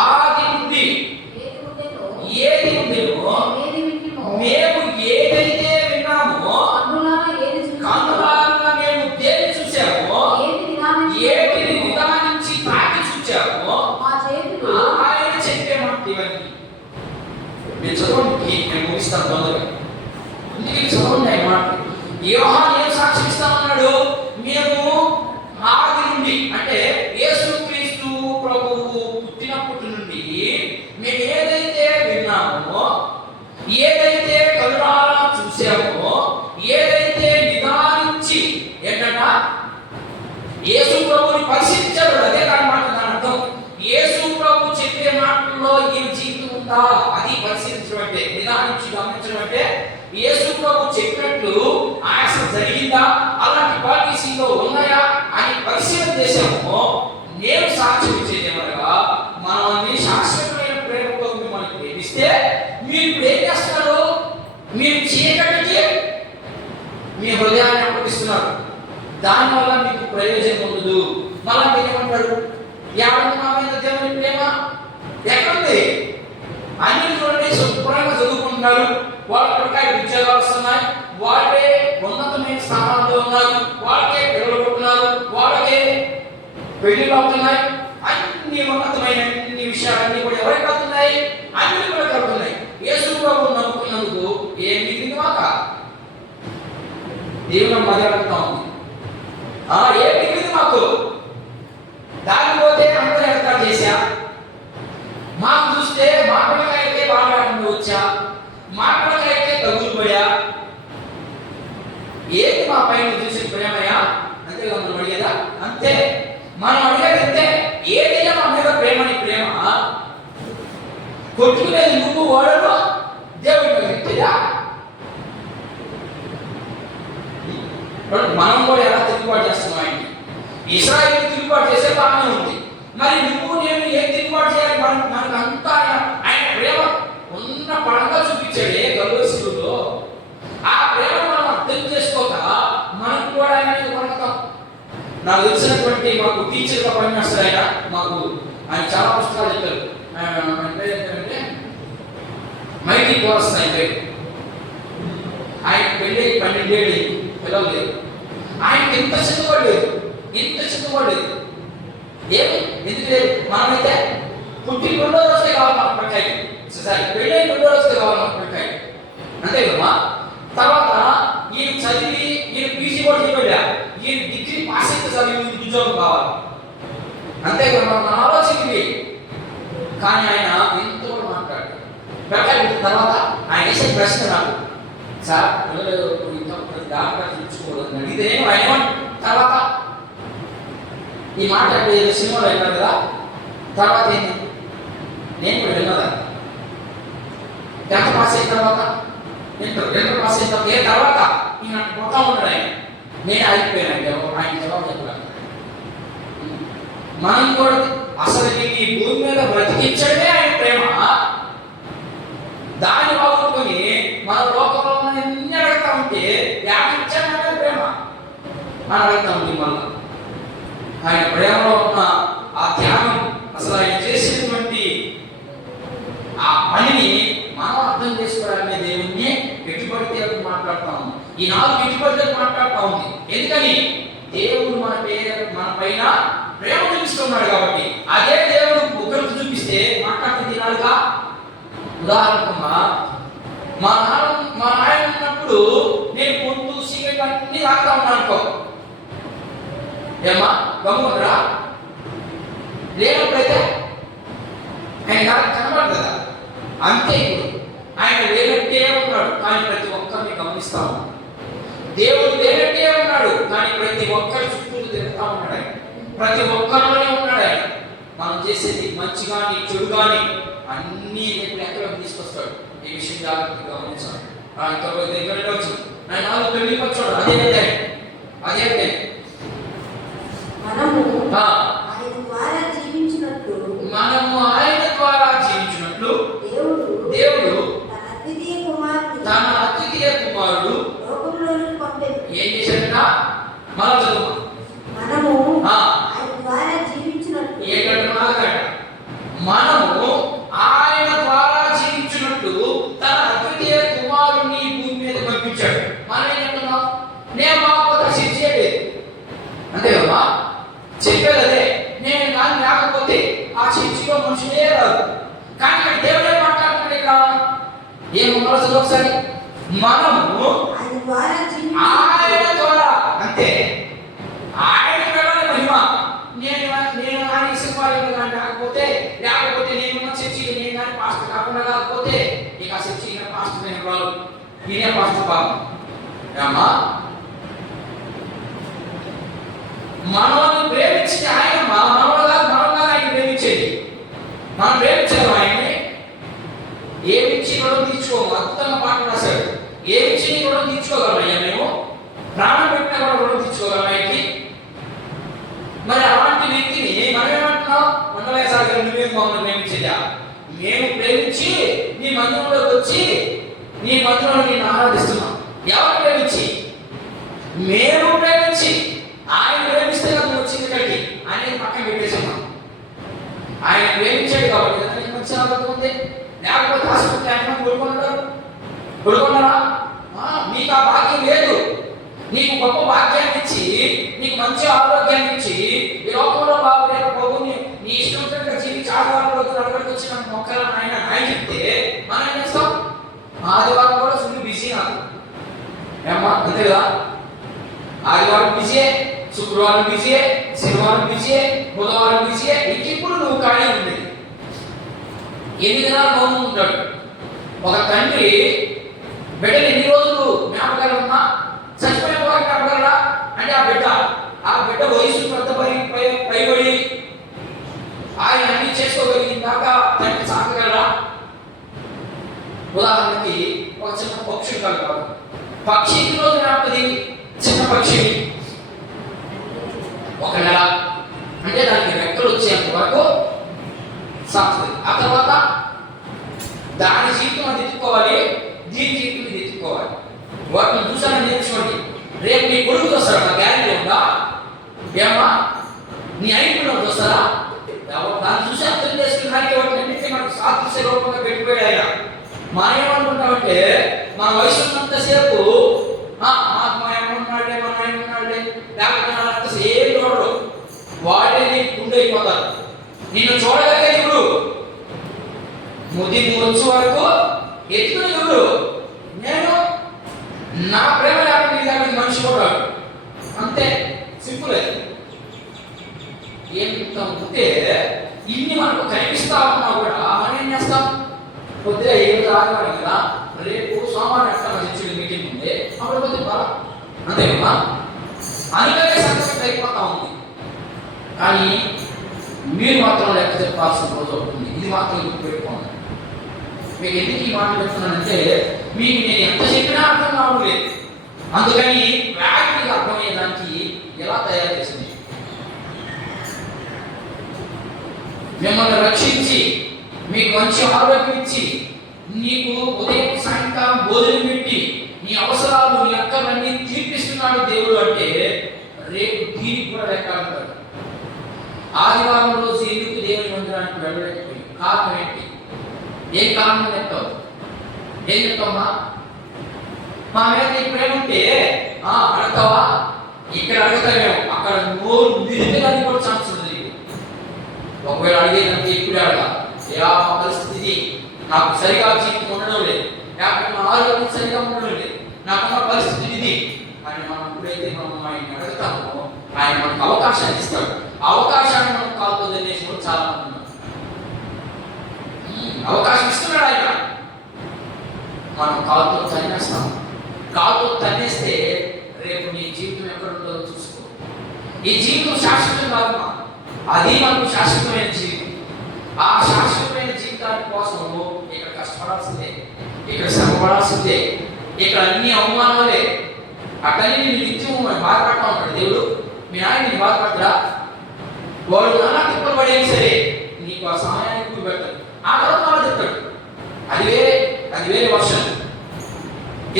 ఆది నుండి ఏది ఉందేమో మేము ఏదైతే విన్నామో కన్నులారా మేము దేన్ని చూసామో, ఏటిని నిదానించి తాకి చూచామో ఆయన చెప్పే మాట ఇవన్నీ. నేను చదవండి, నేను ముగిస్తాను తొందరగా. ఇందుకు చదవండి ఆయన మాట. యోహాను ఏం సాక్షిస్తామన్నాడు? మేము ఆది నుండి అంటే యేసుక్రీస్తు ప్రభువు పుట్టినప్పటి నుండి మేము ఏదైతే విన్నామో, ఏదైతే కళ్ళారా చూసామో, ఏదైతే నిదానించి ఏంటంట యేసు ప్రభుని పరిశీలించాడు. అదే కానమాట దాని అర్థం. యేసు ప్రభు చెప్పే మాటల్లో ఈ జీవితం ఉందా అది పరిశీలించడం అంటే, నిదానించి గమనించడం అంటే యేసు ప్రభు చెప్పినట్లు ఆయన జరిగిందా, అలాంటి క్వాలిటీస్ ఉన్నాయా అని పరిశీలన చేశామో నేను సాక్ష్యం ఇచ్చేది ఏమనగా, మనల్ని శాశ్వతమైన ప్రేమతో మిమ్మల్ని ప్రేమిస్తే మీరు ఇప్పుడు ఏం చేస్తున్నారు? మీరు చీకటికి మీ హృదయాన్ని అప్పగిస్తున్నారు. దానివల్ల మీకు ప్రయోజనం ఉండదు. మళ్ళా మీరు ఏమంటారు? ఎవరి మా మీద దేవుని ప్రేమ ఎక్కడుంది? అన్ని చూడండి, శుభ్రంగా చదువుకుంటున్నారు, వాళ్ళ ప్రకారం ఉద్యోగాలు వస్తున్నాయి, వాళ్ళే ఉన్నతమైన స్థానాల్లో ఉన్నారు, వాళ్ళకే పిల్లలు పుట్టినారు, వాళ్ళకే పెళ్లిళ్ళు అవుతున్నాయి. అన్ని ఉన్నతమైన అన్ని విషయాలన్నీ కూడా ఎవరికి అవుతున్నాయి? అన్ని కూడా కలుగుతున్నాయి. యేసు ప్రభువును నమ్ముకున్నందుకు ఏం మిగిలింది మాక? దేవుని మధ్య అడుగుతా ఉంది. ఏం మిగిలింది మాకు? దానిపోతే అందరూ ఎక్కడ చేశా, మాకు చూస్తే మా పిల్లకైతే బాగా వచ్చా, మా పిల్లకైతే తగులు పోయా, ఏది మా పైన చూసి ప్రేమయా? అంతేగా మనం అడిగేదా? అంతే, మనం అడిగేది అంతే. ఏదైనా మా మీద ప్రేమని ప్రేమ కొట్టుకునేది నువ్వు వాడను దేవుడు వ్యక్తిగా. మనం కూడా ఎలా తిరుగుబాటు చేస్తున్నాం? ఆయన్ని ఇశ్రాయేలు తిరుగుబాటు చేసే బాగానే ఉంది, మరి నువ్వు నేను ఏం తిరుగుబాటు చేయాలి? మనకు అంతా ఆయన ప్రేమ ఉన్న పడంగా చూపించాడే గల్లోసిలో. ఆ ప్రేమ మనం అర్థం చేసుకోక మనం కూడా ఆయన కొనకతాం. నాకు తెలిసినటువంటి మాకు టీచర్గా పనిచేస్తారు ఆయన. ఆయన చాలా పుస్తకాలు చెప్పారు. ఏంటంటే మైటీ కోరస్ ఆయన పేరు. ఆయన పెళ్ళి 12 ఏళ్ళు పిల్లలు లేరు. ఆయనకి ఇంత చిన్నవాడు లేదు, ఇంత చిన్నవాడు లేదు. ఏమి ఎందుకు లేదు? మనమైతే పుట్టి 2వ రోజుకే కావాలి మనకు పెట్టాయి, సరే పెళ్ళి 2వ రోజుకే కావాలి మనకు పెట్టాయి, అంతే కదా. తర్వాత ఈయన చదివి ఈయన పీజీ కూడా చెప్పాడా, ఈయన డిగ్రీ పాస్ అయితే చదివి ఉద్యోగం కావాలి, అంతే కదా. మన ఆలోచనకి కానీ ఆయన ఎంత కూడా మాట్లాడారు. పెట్టాలి తర్వాత ఆయన వేసే ప్రశ్న నాకు, సార్ పిల్లలు డాక్టర్ చూసుకోవద్దు అడిగితే ఆయన తర్వాత ఈ మాట ఏదో సినిమాలో వెళ్ళారు కదా. తర్వాత ఏంటి? నేను కూడా వెళ్ళదా 10th పాస్ అయిన తర్వాత, ఇంటర్ పాస్ అయిన తర్వాత, తర్వాత ఈయన పోతా ఉన్నాడు ఆయన. నేను అయిపోయాను, ఆయన జవాబు చెప్పాను. మనం కూడా అసలు ఈ భూమి మీద బ్రతికించడమే ఆయన ప్రేమ. దాన్ని బాగుంటుంది మన లోకంలో అన్ని అడుగుతా ఉంటే యాకించడమే ప్రేమ అని అడుగుతా ఉంది. మళ్ళా ఆయన ప్రేమలో ఉన్న ఆ త్యాగం, అసలు ఆయన చేసినటువంటి ఆ పనిని మనం అర్థం చేసుకోవాలనే దేవుణ్ణి ఎటుపడితే మాట్లాడుతాము. ఈ 4 ఎటుపడితే మాట్లాడుతూ ఉంది. ఎందుకని? దేవుడు మన పైన ప్రేమ చూపిస్తున్నాడు కాబట్టి. అదే దేవుడు ఒకరికి చూపిస్తే మాట్లాడితే తినాలిగా. ఉదాహరణకు మా నాయన ఉన్నప్పుడు నేను పొందు సిగరెట్ అన్ని తాగుతా ఉన్నాను అనుకో, ఏమా గమ్మురా లేనప్పుడైతే ఆయన కనబడదు కదా. అంతే ఇప్పుడు ఆయన లేనట్టే ఉన్నాడు, కానీ ప్రతి ఒక్కరిని గమనిస్తా ఉన్నాడు. దేవుడు లేనట్టే ఉన్నాడు, కానీ ప్రతి ఒక్కరి చుట్టూ తిరుగుతా ఉన్నాడు ఆయన. ప్రతి ఒక్కరిలోనే ఉన్నాడు ఆయన. మనం చేసేది మంచి కానీ చెడు కానీ అన్ని లెక్కలోకి తీసుకొస్తాడు. ఈ విషయం జాగ్రత్తగా గమనించాలి. దగ్గర వచ్చు ఆయన 4 పెళ్లికి వచ్చాడు. అదే మనము ఆయన ద్వారా జీవించినట్లు దేవుడు తన అద్వితీయ కుమారుడు ఏం చేశాడట? మన చదువు మనము ఆయన ద్వారా జీవించినట్లు తన అద్వితీయ కుమారుని భూమి మీద పంపించాడు. మనం ఏం చెప్తున్నాం? నేను మాకు శిక్షలేదు, అంతే కదా. చెప్పేది అదే. నేను దాన్ని లేకపోతే ఆ చర్చిలో మనుషులే రాదు. కానీ దేవుడే మాట్లాడుతున్నాడు ఇక్కడ. ఏమో ఒకసారి మనము ఆయన ద్వారా, అంతే. ఆయన మహిమ. నేను ఆయన సినిమాలు కాకపోతే, లేకపోతే నేనున్న చర్చికి నేను కానీ పాస్టర్ కాకుండా కాకపోతే ఇక ఆ చర్చి పాస్టర్ నేను రాదు, నేనే పాస్టర్ బాబు అమ్మా. మనల్ని ప్రేమించి ఆయన మనగా ఆయన ప్రేమించేది. మనం ప్రేమించాము ఆయన్ని. ఏమిచ్చి రుణం తీర్చుకోము. అద్భుతంగా పాట రాశాడు. ఏమిచ్చి రుణం తీర్చుకోగలం అయ్యా మేము? ప్రాణం పెట్టినా కూడా రుణం తీర్చుకోగలం ఆయనకి. మరి నమ్మలేసాగా నువ్వే మమ్మల్ని ప్రేమించేదా? మేము ప్రేమించి నీ మందిరంలోకి వచ్చి నీ మందిరంలో నేను ఆరాధిస్తున్నాం. ఎవరు ప్రేమించి? మేము ప్రేమించి. ఆయన ప్రేమిస్తే కదా వచ్చింది ఇక్కడికి అనేది పక్కన పెట్టేసాం. ఆయన ప్రేమించాడు కాబట్టి నీకు మంచి ఆరోగ్యం ఉంది. లేకపోతే హాస్పిటల్ ఎంతమంది కొడుకున్నారా? మీకు ఆ భాగ్యం లేదు. నీకు గొప్ప భాగ్యాన్ని ఇచ్చి నీకు మంచి ఆరోగ్యాన్ని ఇచ్చి ఈ లోకంలో బాగులేక ప్రభుని నీ ఇష్టం జీవించి ఆదివారం రోజు అక్కడికి వచ్చి నాకు మొక్కలను ఆయన చెప్తే మనం ఏం చేస్తాం? ఆదివారం కూడా ఫుల్ బిజీ నాకు ఏమ్మా, అంతే కదా? ఆదివారం బిజీయే, శుక్రవారం బిజీయే, శనివారం బిజీయే, బుధవారం బిజీయే. ఇంకెప్పుడు నువ్వు ఖాళీ ఉండేది. 8 దినాలు మౌనం ఉంటాడు. ఒక తండ్రి బిడ్డలు ఎన్ని రోజులు జ్ఞాపకాలమ్మా? చచ్చిపోయిన వారు జ్ఞాపకాలా అంటే ఆ బిడ్డ వయసు పెద్ద పైబడి ఆయన అన్ని చేసుకోగలిగిన దాకా తండ్రి సాగగలరా? ఉదాహరణకి ఒక చిన్న పక్షి కాదు, పక్షి ఎన్ని రోజులు జ్ఞాపకది? చిన్న పక్షి 1 నెల అంటే దానికి రెక్కలు వచ్చేంత వరకు సాగుతుంది. ఆ తర్వాత దాని జీవితం అది ఎత్తుకోవాలి, దీని జీవితం ఇది ఎత్తుకోవాలి. వాటిని చూసాను నేర్చుకోండి. రేపు నీ కొడుకు వస్తారా? గ్యారెంటీ ఉందా? ఏమా నీ అయిపోయిన వస్తారా? దాన్ని చూసి అర్థం చేసుకున్నాక వాటిని అన్నింటినీ మనకు సాదృశ్య రూపంగా పెట్టిపోయాడు ఆయన. మనం ఏమనుకుంటామంటే మన వయసు ఉన్నంతసేపు మా ఏమన్నాడే మన ఆయన ఉన్నాడే లేకపోతే ఏం చూడరు. వాడే నీకు గుండె అయిపోతారు. నిన్ను చూడగలిగే ఇప్పుడు ముదిని వచ్చే వరకు ఎత్తుకుని ఎవరు? నేను. నా ప్రేమ లేకపోతే మనిషి కూడా అంతే సింపుల్. అది ఎంత ఉంటే ఇన్ని మనకు కనిపిస్తా ఉన్నా కూడా మనం ఏం చేస్తాం? పొద్దున 7 ఆదివారం కదా, రేపు సోమవారం ఎక్కడ మీటింగ్ ఉంది, అప్పుడు పొద్దున బలం అంతే కదా. అందుకనే సంతోషం అయిపోతా ఉంది. కానీ మీరు మాత్రం లెక్క చెప్పాల్సిన రోజు అవుతుంది. ఇది మాత్రం గుర్తుపెట్టుకోండి. మీకు ఎందుకు ఈ మాట చెప్తున్నానంటే మీకు నేను ఎంత చెప్పినా అర్థం కావడం లేదు. అందుకని ప్రాక్టికల్గా అర్థమయ్యేదానికి ఎలా తయారు చేసింది? మిమ్మల్ని రక్షించి మీకు మంచి ఆరోగ్యం ఇచ్చి నీకు ఉదయం సాయంకాలం భోజనం పెట్టి నీ అవసరాలు నీ అక్కర్లన్నీ తీర్పిస్తున్నాడు దేవుడు అంటే రేపు దీనికి కూడా లెక్కాలంటారు. ఆదివారం రోజు ఎందుకు దేవుని మందిరానికి వెళ్ళలేకపోయి కారణం ఏంటి? ఏం కారణం చెప్తావు? ఏం చెప్తావమ్మా? మా మీద నీకు ప్రేమ ఉంటే అడగతావా? ఇక్కడ అడుగుతావేమో, అక్కడ నోరు నిరుపుదని కూడా ఛాన్స్ ఉంది. ఒకవేళ అడిగేదంటే ఇప్పుడు అడగా పరిస్థితి నాకు సరిగా జీవితం ఉండడం లేదు, లేకపోతే నా ఆరోగ్యం సరిగా ఉండడం లేదు, నాకున్న పరిస్థితి ఇది అని మనం ఎప్పుడైతే మనం ఆయన అడుగుతామో ఆయన మనకు అవకాశాన్ని ఇస్తాడు. అవకాశాన్ని మనం కాలుతో తినేసి కూడా చాలా మంది ఉన్నారు. అవకాశం ఇస్తున్నాడు ఆయన, మనం కాలుతో తన్నేస్తాం. కాలుతో తన్నేస్తే రేపు నీ జీవితం ఎక్కడ ఉంటుందో చూసుకో. ఈ జీవితం శాశ్వతం కాదు, అది మనకు శాశ్వతమైన జీవితం. ఆ శాశ్వతమైన జీవితాని కోసం ఇక్కడ కష్టపడాల్సిందే, ఇక్కడ శ్రమపడాల్సిందే, ఇక్కడ అన్ని అవమానాలే. అక్కడి నేను నిత్యం బాధపడతా ఉంటాడు దేవుడు. మీ ఆయన నేను బాధపడతా, వాడు నానా తిప్పలు పడేది సరే నీకు ఆ సమయానికి కూలి పెడతాడు. ఆ తర్వాత వాళ్ళు చెప్తాడు అది వేరే వర్షం.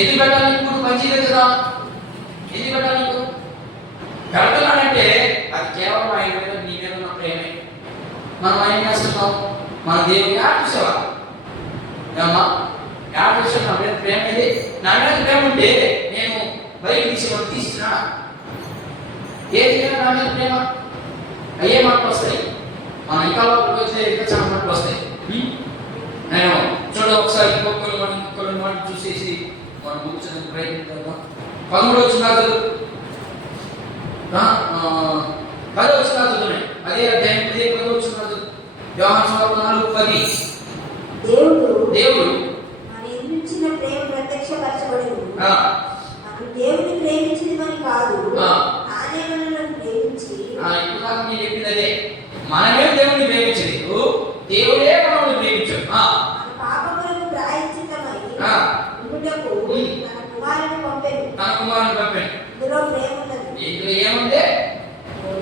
ఎందుకు పెట్టాలి? ఇప్పుడు మంచిదే కదా, ఎందుకు పెట్టాలి? నీకు పెడుతున్నాడంటే అది కేవలం ఆయన మీద నీ మీద ఉన్న ప్రేమే. మనం ఏం చేస్తున్నాం? మన దేవుని యాడ్ చూసావా? ఏమమ్మా యాడ్ చూసా? నా మీద ప్రేమ ఇది, నా మీద ప్రేమ ఉంటే నేను బయట తీసినా ఏది నా మీద ప్రేమ అయ్యే మాటలు వస్తాయి. మన ఇంకా వచ్చే ఇంకా చాలా మాటలు వస్తాయి. నేను చూడ ఒకసారి ఇంకొకరు మాటలు చూసేసి మనం ముగించడానికి ప్రయత్నిద్దాం. 13వ వచనం 10వ వచనం అదే అధ్యాయం 10వ వచనం యోహాను సువార్త 4:10. దేవుడు మన ఎదురిచ్చిన ప్రేమ ప్రత్యక్షపరచబడింది. మనం దేవుని ప్రేమించిందని కాదు, తానే మనల్ని ప్రేమించి. ఇప్పుడు నాకు నేను చెప్పింది అదే, మనమే దేవుని ప్రేమించలేదు, దేవుడే మనల్ని ప్రేమించాడు. మన పాపములకు ప్రాయశ్చిత్తమై ఉండుటకు తన కుమారుని పంపాడు. ఇందులో ప్రేమ ఉన్నది. ఇందులో ఏముంది?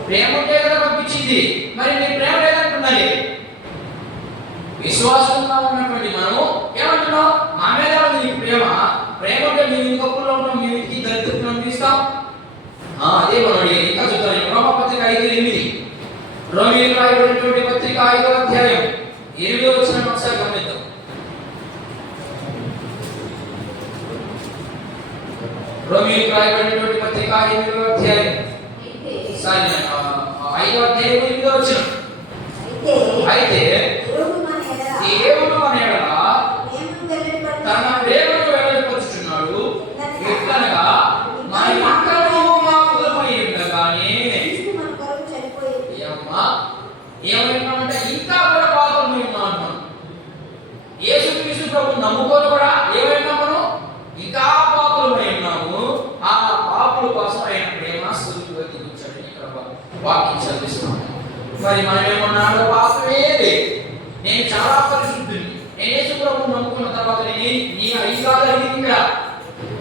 ప్రేమ ఉంటే కదా పంపించింది. మరి నీ ప్రేమ లేదంటున్నా ఉండాలి. విశ్వాసంగా ఉన్నటువంటి మనము ఏమంటున్నాం? మా మీద ఉంది ప్రేమ. ప్రేమ అంటే మేము ఇంటి కప్పుల్లో ఉంటాం, మేము ఇంటికి దరిద్రం అనిపిస్తాం. అదే మనం ఇంకా చూద్దాం. రోమపత్రిక 5:8, రోమీయులకు రాయబడినటువంటి పత్రిక 5వ అధ్యాయం 8వ వచనం ఒకసారి గమనిద్దాం. రోమీయులకు రాయబడినటువంటి పత్రిక 5వ అధ్యాయం 5వ అధ్యాయం 8వ వచనం. అయితే దేవుడు మన ఎడల తన ప్రేమను వెల్లడిపరుచుచున్నాడు. ఎట్లనగా మన అక్రమము పాపములమై ఉండగానే ఏమైనామంటే ఇంకా కూడా పాపములమై ఉన్నాం మనం. యేసుక్రీస్తు ప్రభువును నమ్ముకొని కూడా ఏమైనా మనం ఇంకా పాపములమై ఉన్నాము. ఆ పాపుల కోసం ఆయన ప్రేమ స్వరూపుగా దిగుచ్చాడు. ఇక్కడ వాక్యం చదివిస్తున్నాము. మరి మనం ఏమన్నాడు? పాపమే లేదు, నేను చాలా పరిశుద్ధుని, నేను యేసు ప్రభువును నమ్ముకున్న తర్వాత నీ అధికారం అడిగింది ఇక్కడ.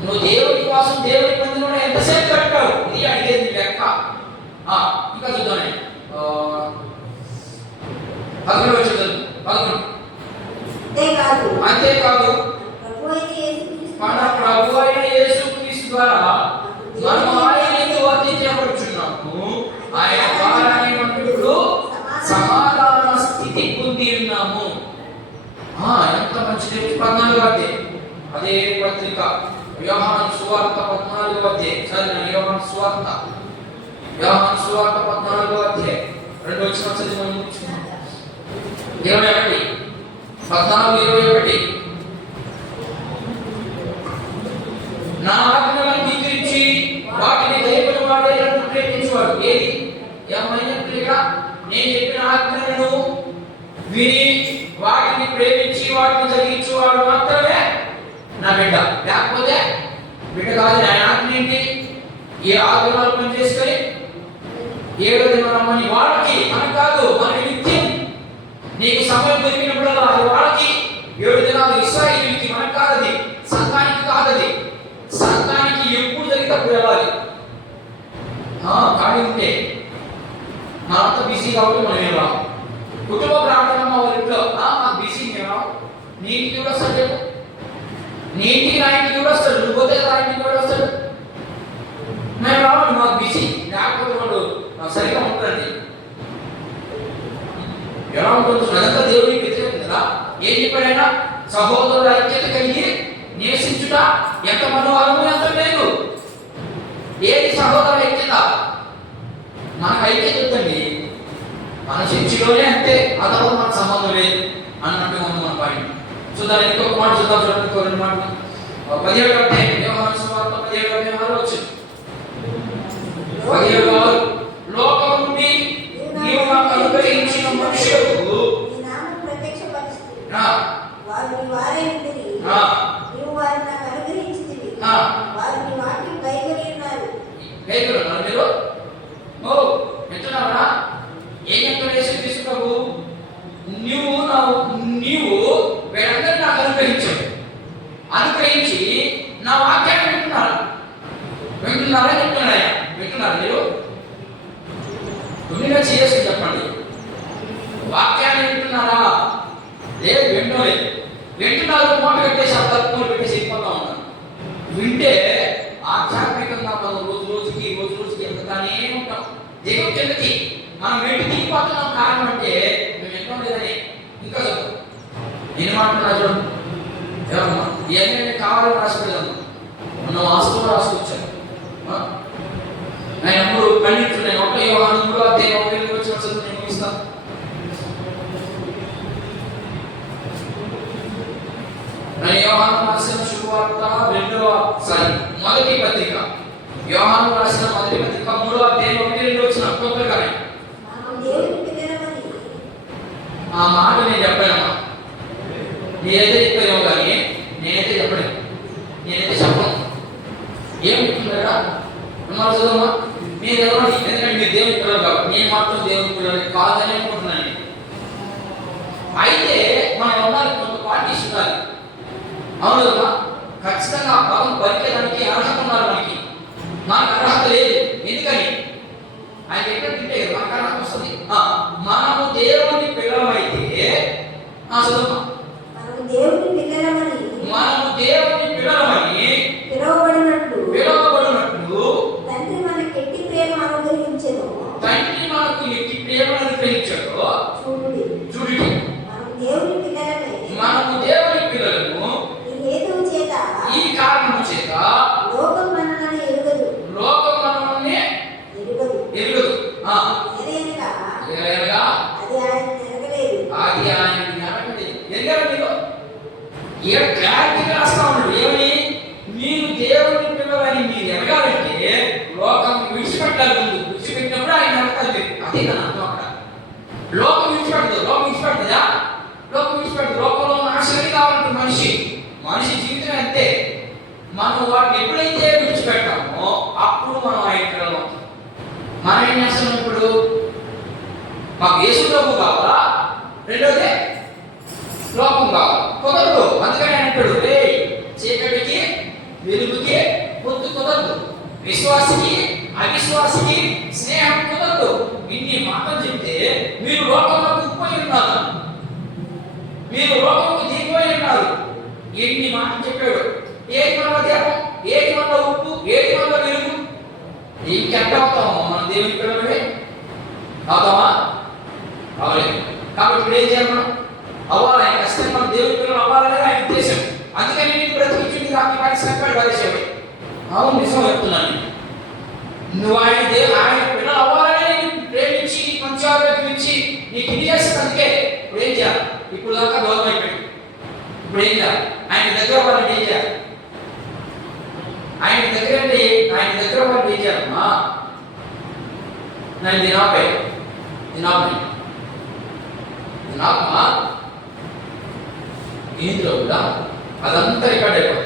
నువ్వు దేవుడి కోసం దేవుడి మందిరంలో ఎంతసేపు కట్టావు? ఇది అడిగేది లెక్క. ఇంకా చూద్దాం. 11 అంతేకాదు మన ప్రభు అయిన యేసుక్రీస్తు ద్వారా మనం ఆయనకు వర్తించబడుచున్నాము. ఆయన ద్వారా ఇప్పుడు సమాధాన స్థితి పొంది ఉన్నాము. ఎంత మంచిది. 14వ అధ్యాయం అదే పత్రిక యోహాను సువార్త 14వ అధ్యాయం. చదివిన యోహాను సువార్త 14వ అధ్యాయం 2వ వచనం చదివి ముగించుకున్నాం. 21 14:21 నా ఆజ్ఞలను అంగీకరించి వాటిని దైవము వాడే నన్ను ప్రేమించువాడు. ఏది ఏమైనట్లుగా నేను చెప్పిన ఆజ్ఞలను విని వాటిని ప్రేమించి వాటిని జరిగించువాడు మాత్రమే నా బిడ్డ. లేకపోతే బిడ్డ కాదు. ఆయన ఆజ్ఞ ఏంటి? ఏ ఆజ్ఞలు పనిచేసుకొని 7వ దినం రమ్మని వాళ్ళకి, మనకు కాదు. మనకి నిత్యం నీకు సమయం దొరికినప్పుడల్లా అది వాళ్ళకి. 7 దినాలు ఇశ్రాయేలుకి, మనకు కాదది. సంఘానికి కాదది. సంఘానికి ఎప్పుడు జరిగితే అప్పుడు వెళ్ళాలి. ఖాళీ ఉంటే మనంతా బిజీ కాబట్టి మనం వెళ్ళాం. కుటుంబ ప్రార్థన మా ఊరిలో మాకు బిజీ మేము నీటికి కూడా వస్తాడు. నీటికి నా ఇంటికి కూడా వస్తాడు. నువ్వు పోతే నా ఇంటికి కూడా వస్తాడు. మేము రావాలి, మాకు బిజీ. లేకపోతే వాళ్ళు సరిగా ఉంటారండి. ఎలా ఉంటుంది? అదంతా దేవుడికి వ్యతిరేకం కదా. ఏం చెప్పాడైనా? సహోదరుల ఐక్యత కలిగి నివసించుట ఎంత మనోహరము ఎంత లేదు. ఏది సహోదరుల ఐక్యత? మనకు ఐక్యత ఉందండి. మన చర్చిలోనే అంతే, అదొక మనకు సంబంధం లేదు అన్నట్టుగా ఉంది మన పాయింట్. చూద్దాం. ఇంకొక మాట చూద్దాం. చూడండి, ఇంకో 2 మాటలు. 17వ అధ్యాయం యోహాను సువార్త 17వ అధ్యాయం 6వ వచనం. 17:6 లోకం నుండి నీవు నాకు అనుగ్రహించిన మనుషులకు మీరు ఎట్లున్నారా? ఏం చెప్తాడు యేసుక్రీస్తు ప్రభు? నీవు వీళ్ళందరినీ నాకు అనుగ్రహించావు. అనుగ్రహించి నా వాక్యాన్ని వింటున్నారా? వింటున్నారా మీరు? దునిగా చేసి చెప్పండి. వాక్యాన్ని వింటున్నారా? లేదు, వింటలేదు. వింటున్నారు, మూట పెట్టేసి తప్పులు పెట్టేసి వెళ్ళిపోతా ఉన్నారు. వింటే ఆధ్యాత్మికంగా మనం రోజు రోజుకి ఎదుగుతానే ఉంటాం. దేవుడి కిందకి మనం వెంట దిగిపోతున్నాం. కారణం అంటే మేము ఎంతో లేదని. ఇంకా చదువు. నేను మాట్లాడుతున్నా చూడండి. ఏమన్నా ఏమైనా కావాలని రాసుకెళ్ళాను. మనం ఆస్తులు రాసుకొచ్చాను. నేను అప్పుడు ఖండించున్నాను. 1 యోహాను 3వ అధ్యాయం 1 వచ్చిన చదువు నేను ముగిస్తాను. యోహాను రాసిన శుభవార్త మొదటి పత్రిక. యోహాను రాసిన మొదటి పత్రిక 3వ అధ్యాయం 1-2 వచ్చిన ఒక్కొక్కగానే ఆ మాట నేను చెప్పానమ్మా. నేనైతే చెప్పాను కానీ నేనైతే చెప్పను. ఏం చెప్తున్నారా? చదవమ్మా. మీరు ఎవరు? ఎందుకంటే మీరు దేవుని పిల్లలు కాబట్టి. నేను మాత్రం దేవుని పిల్లలు కాదని అనుకుంటున్నాను. అయితే మనం ఉండాలి, కొంత పార్టీస్ ఉండాలి. అవును కదా? ఖచ్చితంగా పదం పలికేదానికి అర్హత ఉన్నారు. మనకు అర్హత లేదు. ఎందుకని? ఆయన ఎక్కడ తింటే మనకు అర్హత వస్తుంది. మనము దేవుని చదువు. మనము దేవుని పిల్లలమని పిలువబడినట్లు తండ్రి మనకు ఎట్టి ప్రేమ అనుగ్రహించెను. చూడుడి మనము దేవుని పిల్లలమే. ఈ హేతువు చేత ఈ కారణము చేత లోకం మనల్ని ఎరుగదు. ఎరుగదు. ఏలయనగా అది ఆయన ఎరగలేదు. ఎరగారు మీరు. క్లారిటీగా రాస్తా ఉన్నాడు. ఏమని? మీరు దేవుని పిల్లలని మీరు ఎరగాలంటే లోకం విడిచిపెట్టాలి. ముందు విడిచిపెట్టినప్పుడు ఆయన ఎరగాలి. అదే తన అర్థం అక్కడ. లోకం విడిచిపెట్టదు. లోకంలో నాశనం కావాలంటే మనిషి జీవితం అంతే. మనం వాటిని ఎప్పుడైతే విడిచిపెట్టామో అప్పుడు మనం ఆయన పిల్లలు అవుతాం. మనం ఏం చేస్తాం ఇప్పుడు? మాకు యేసు ప్రభు కావాలా, రెండోది లోకం కావాలి. కుదరదు. అందుకని అంటాడు, రే చీకటికి వెలుగుకి పొత్తు కుదరదు, విశ్వాసికి అవిశ్వాసికి స్నేహం కుదరదు. ఇన్ని మాటలు చెప్తే మీరు లోకంలోకి ఉప్పోయి ఉన్నారు, మీరు లోకంలోకి దిగిపోయి ఉన్నారు. ఎన్ని మాటలు చెప్పాడు. ఏది వల్ల దీపం, ఏది వల్ల ఉప్పు, ఏది వల్ల వెలుగు. ఇంకెట్ట అవుతామో మనం దేవుని పిల్లలమే అవుతామా? అవలేదు. కాబట్టి ఇప్పుడు ఏం చేయాలి? మనం అవ్వాలి. ఆయన ఖచ్చితంగా మనం దేవుని పిల్లలు అవ్వాలనేది ఆయన ఉద్దేశం. అందుకని నేను బ్రతికించి రాత్రి వాటి సంకల్ప పడేసేవాడు. అవును, నిజం చెప్తున్నాను. నువ్వు ఆయన పిల్లలు అవ్వాలనే ప్రేమించి మంచి ఆరోగ్యం ఇచ్చి నీకు ఇది చేస్తుంది. అందుకే ఇప్పుడు ఏం చేయాలి? ఇప్పుడు దాకా దూరం అయిపోయింది. ఇప్పుడు ఏం చేయాలి? ఆయన దగ్గర వాళ్ళని ఏం చేయాలి? ఆయన దగ్గర వాళ్ళు ఏం చేయాలమ్మా? నేను తినాకమ్మా ఏంద్రో కూడా అదంతా రికార్డ్ అయిపోతుంది.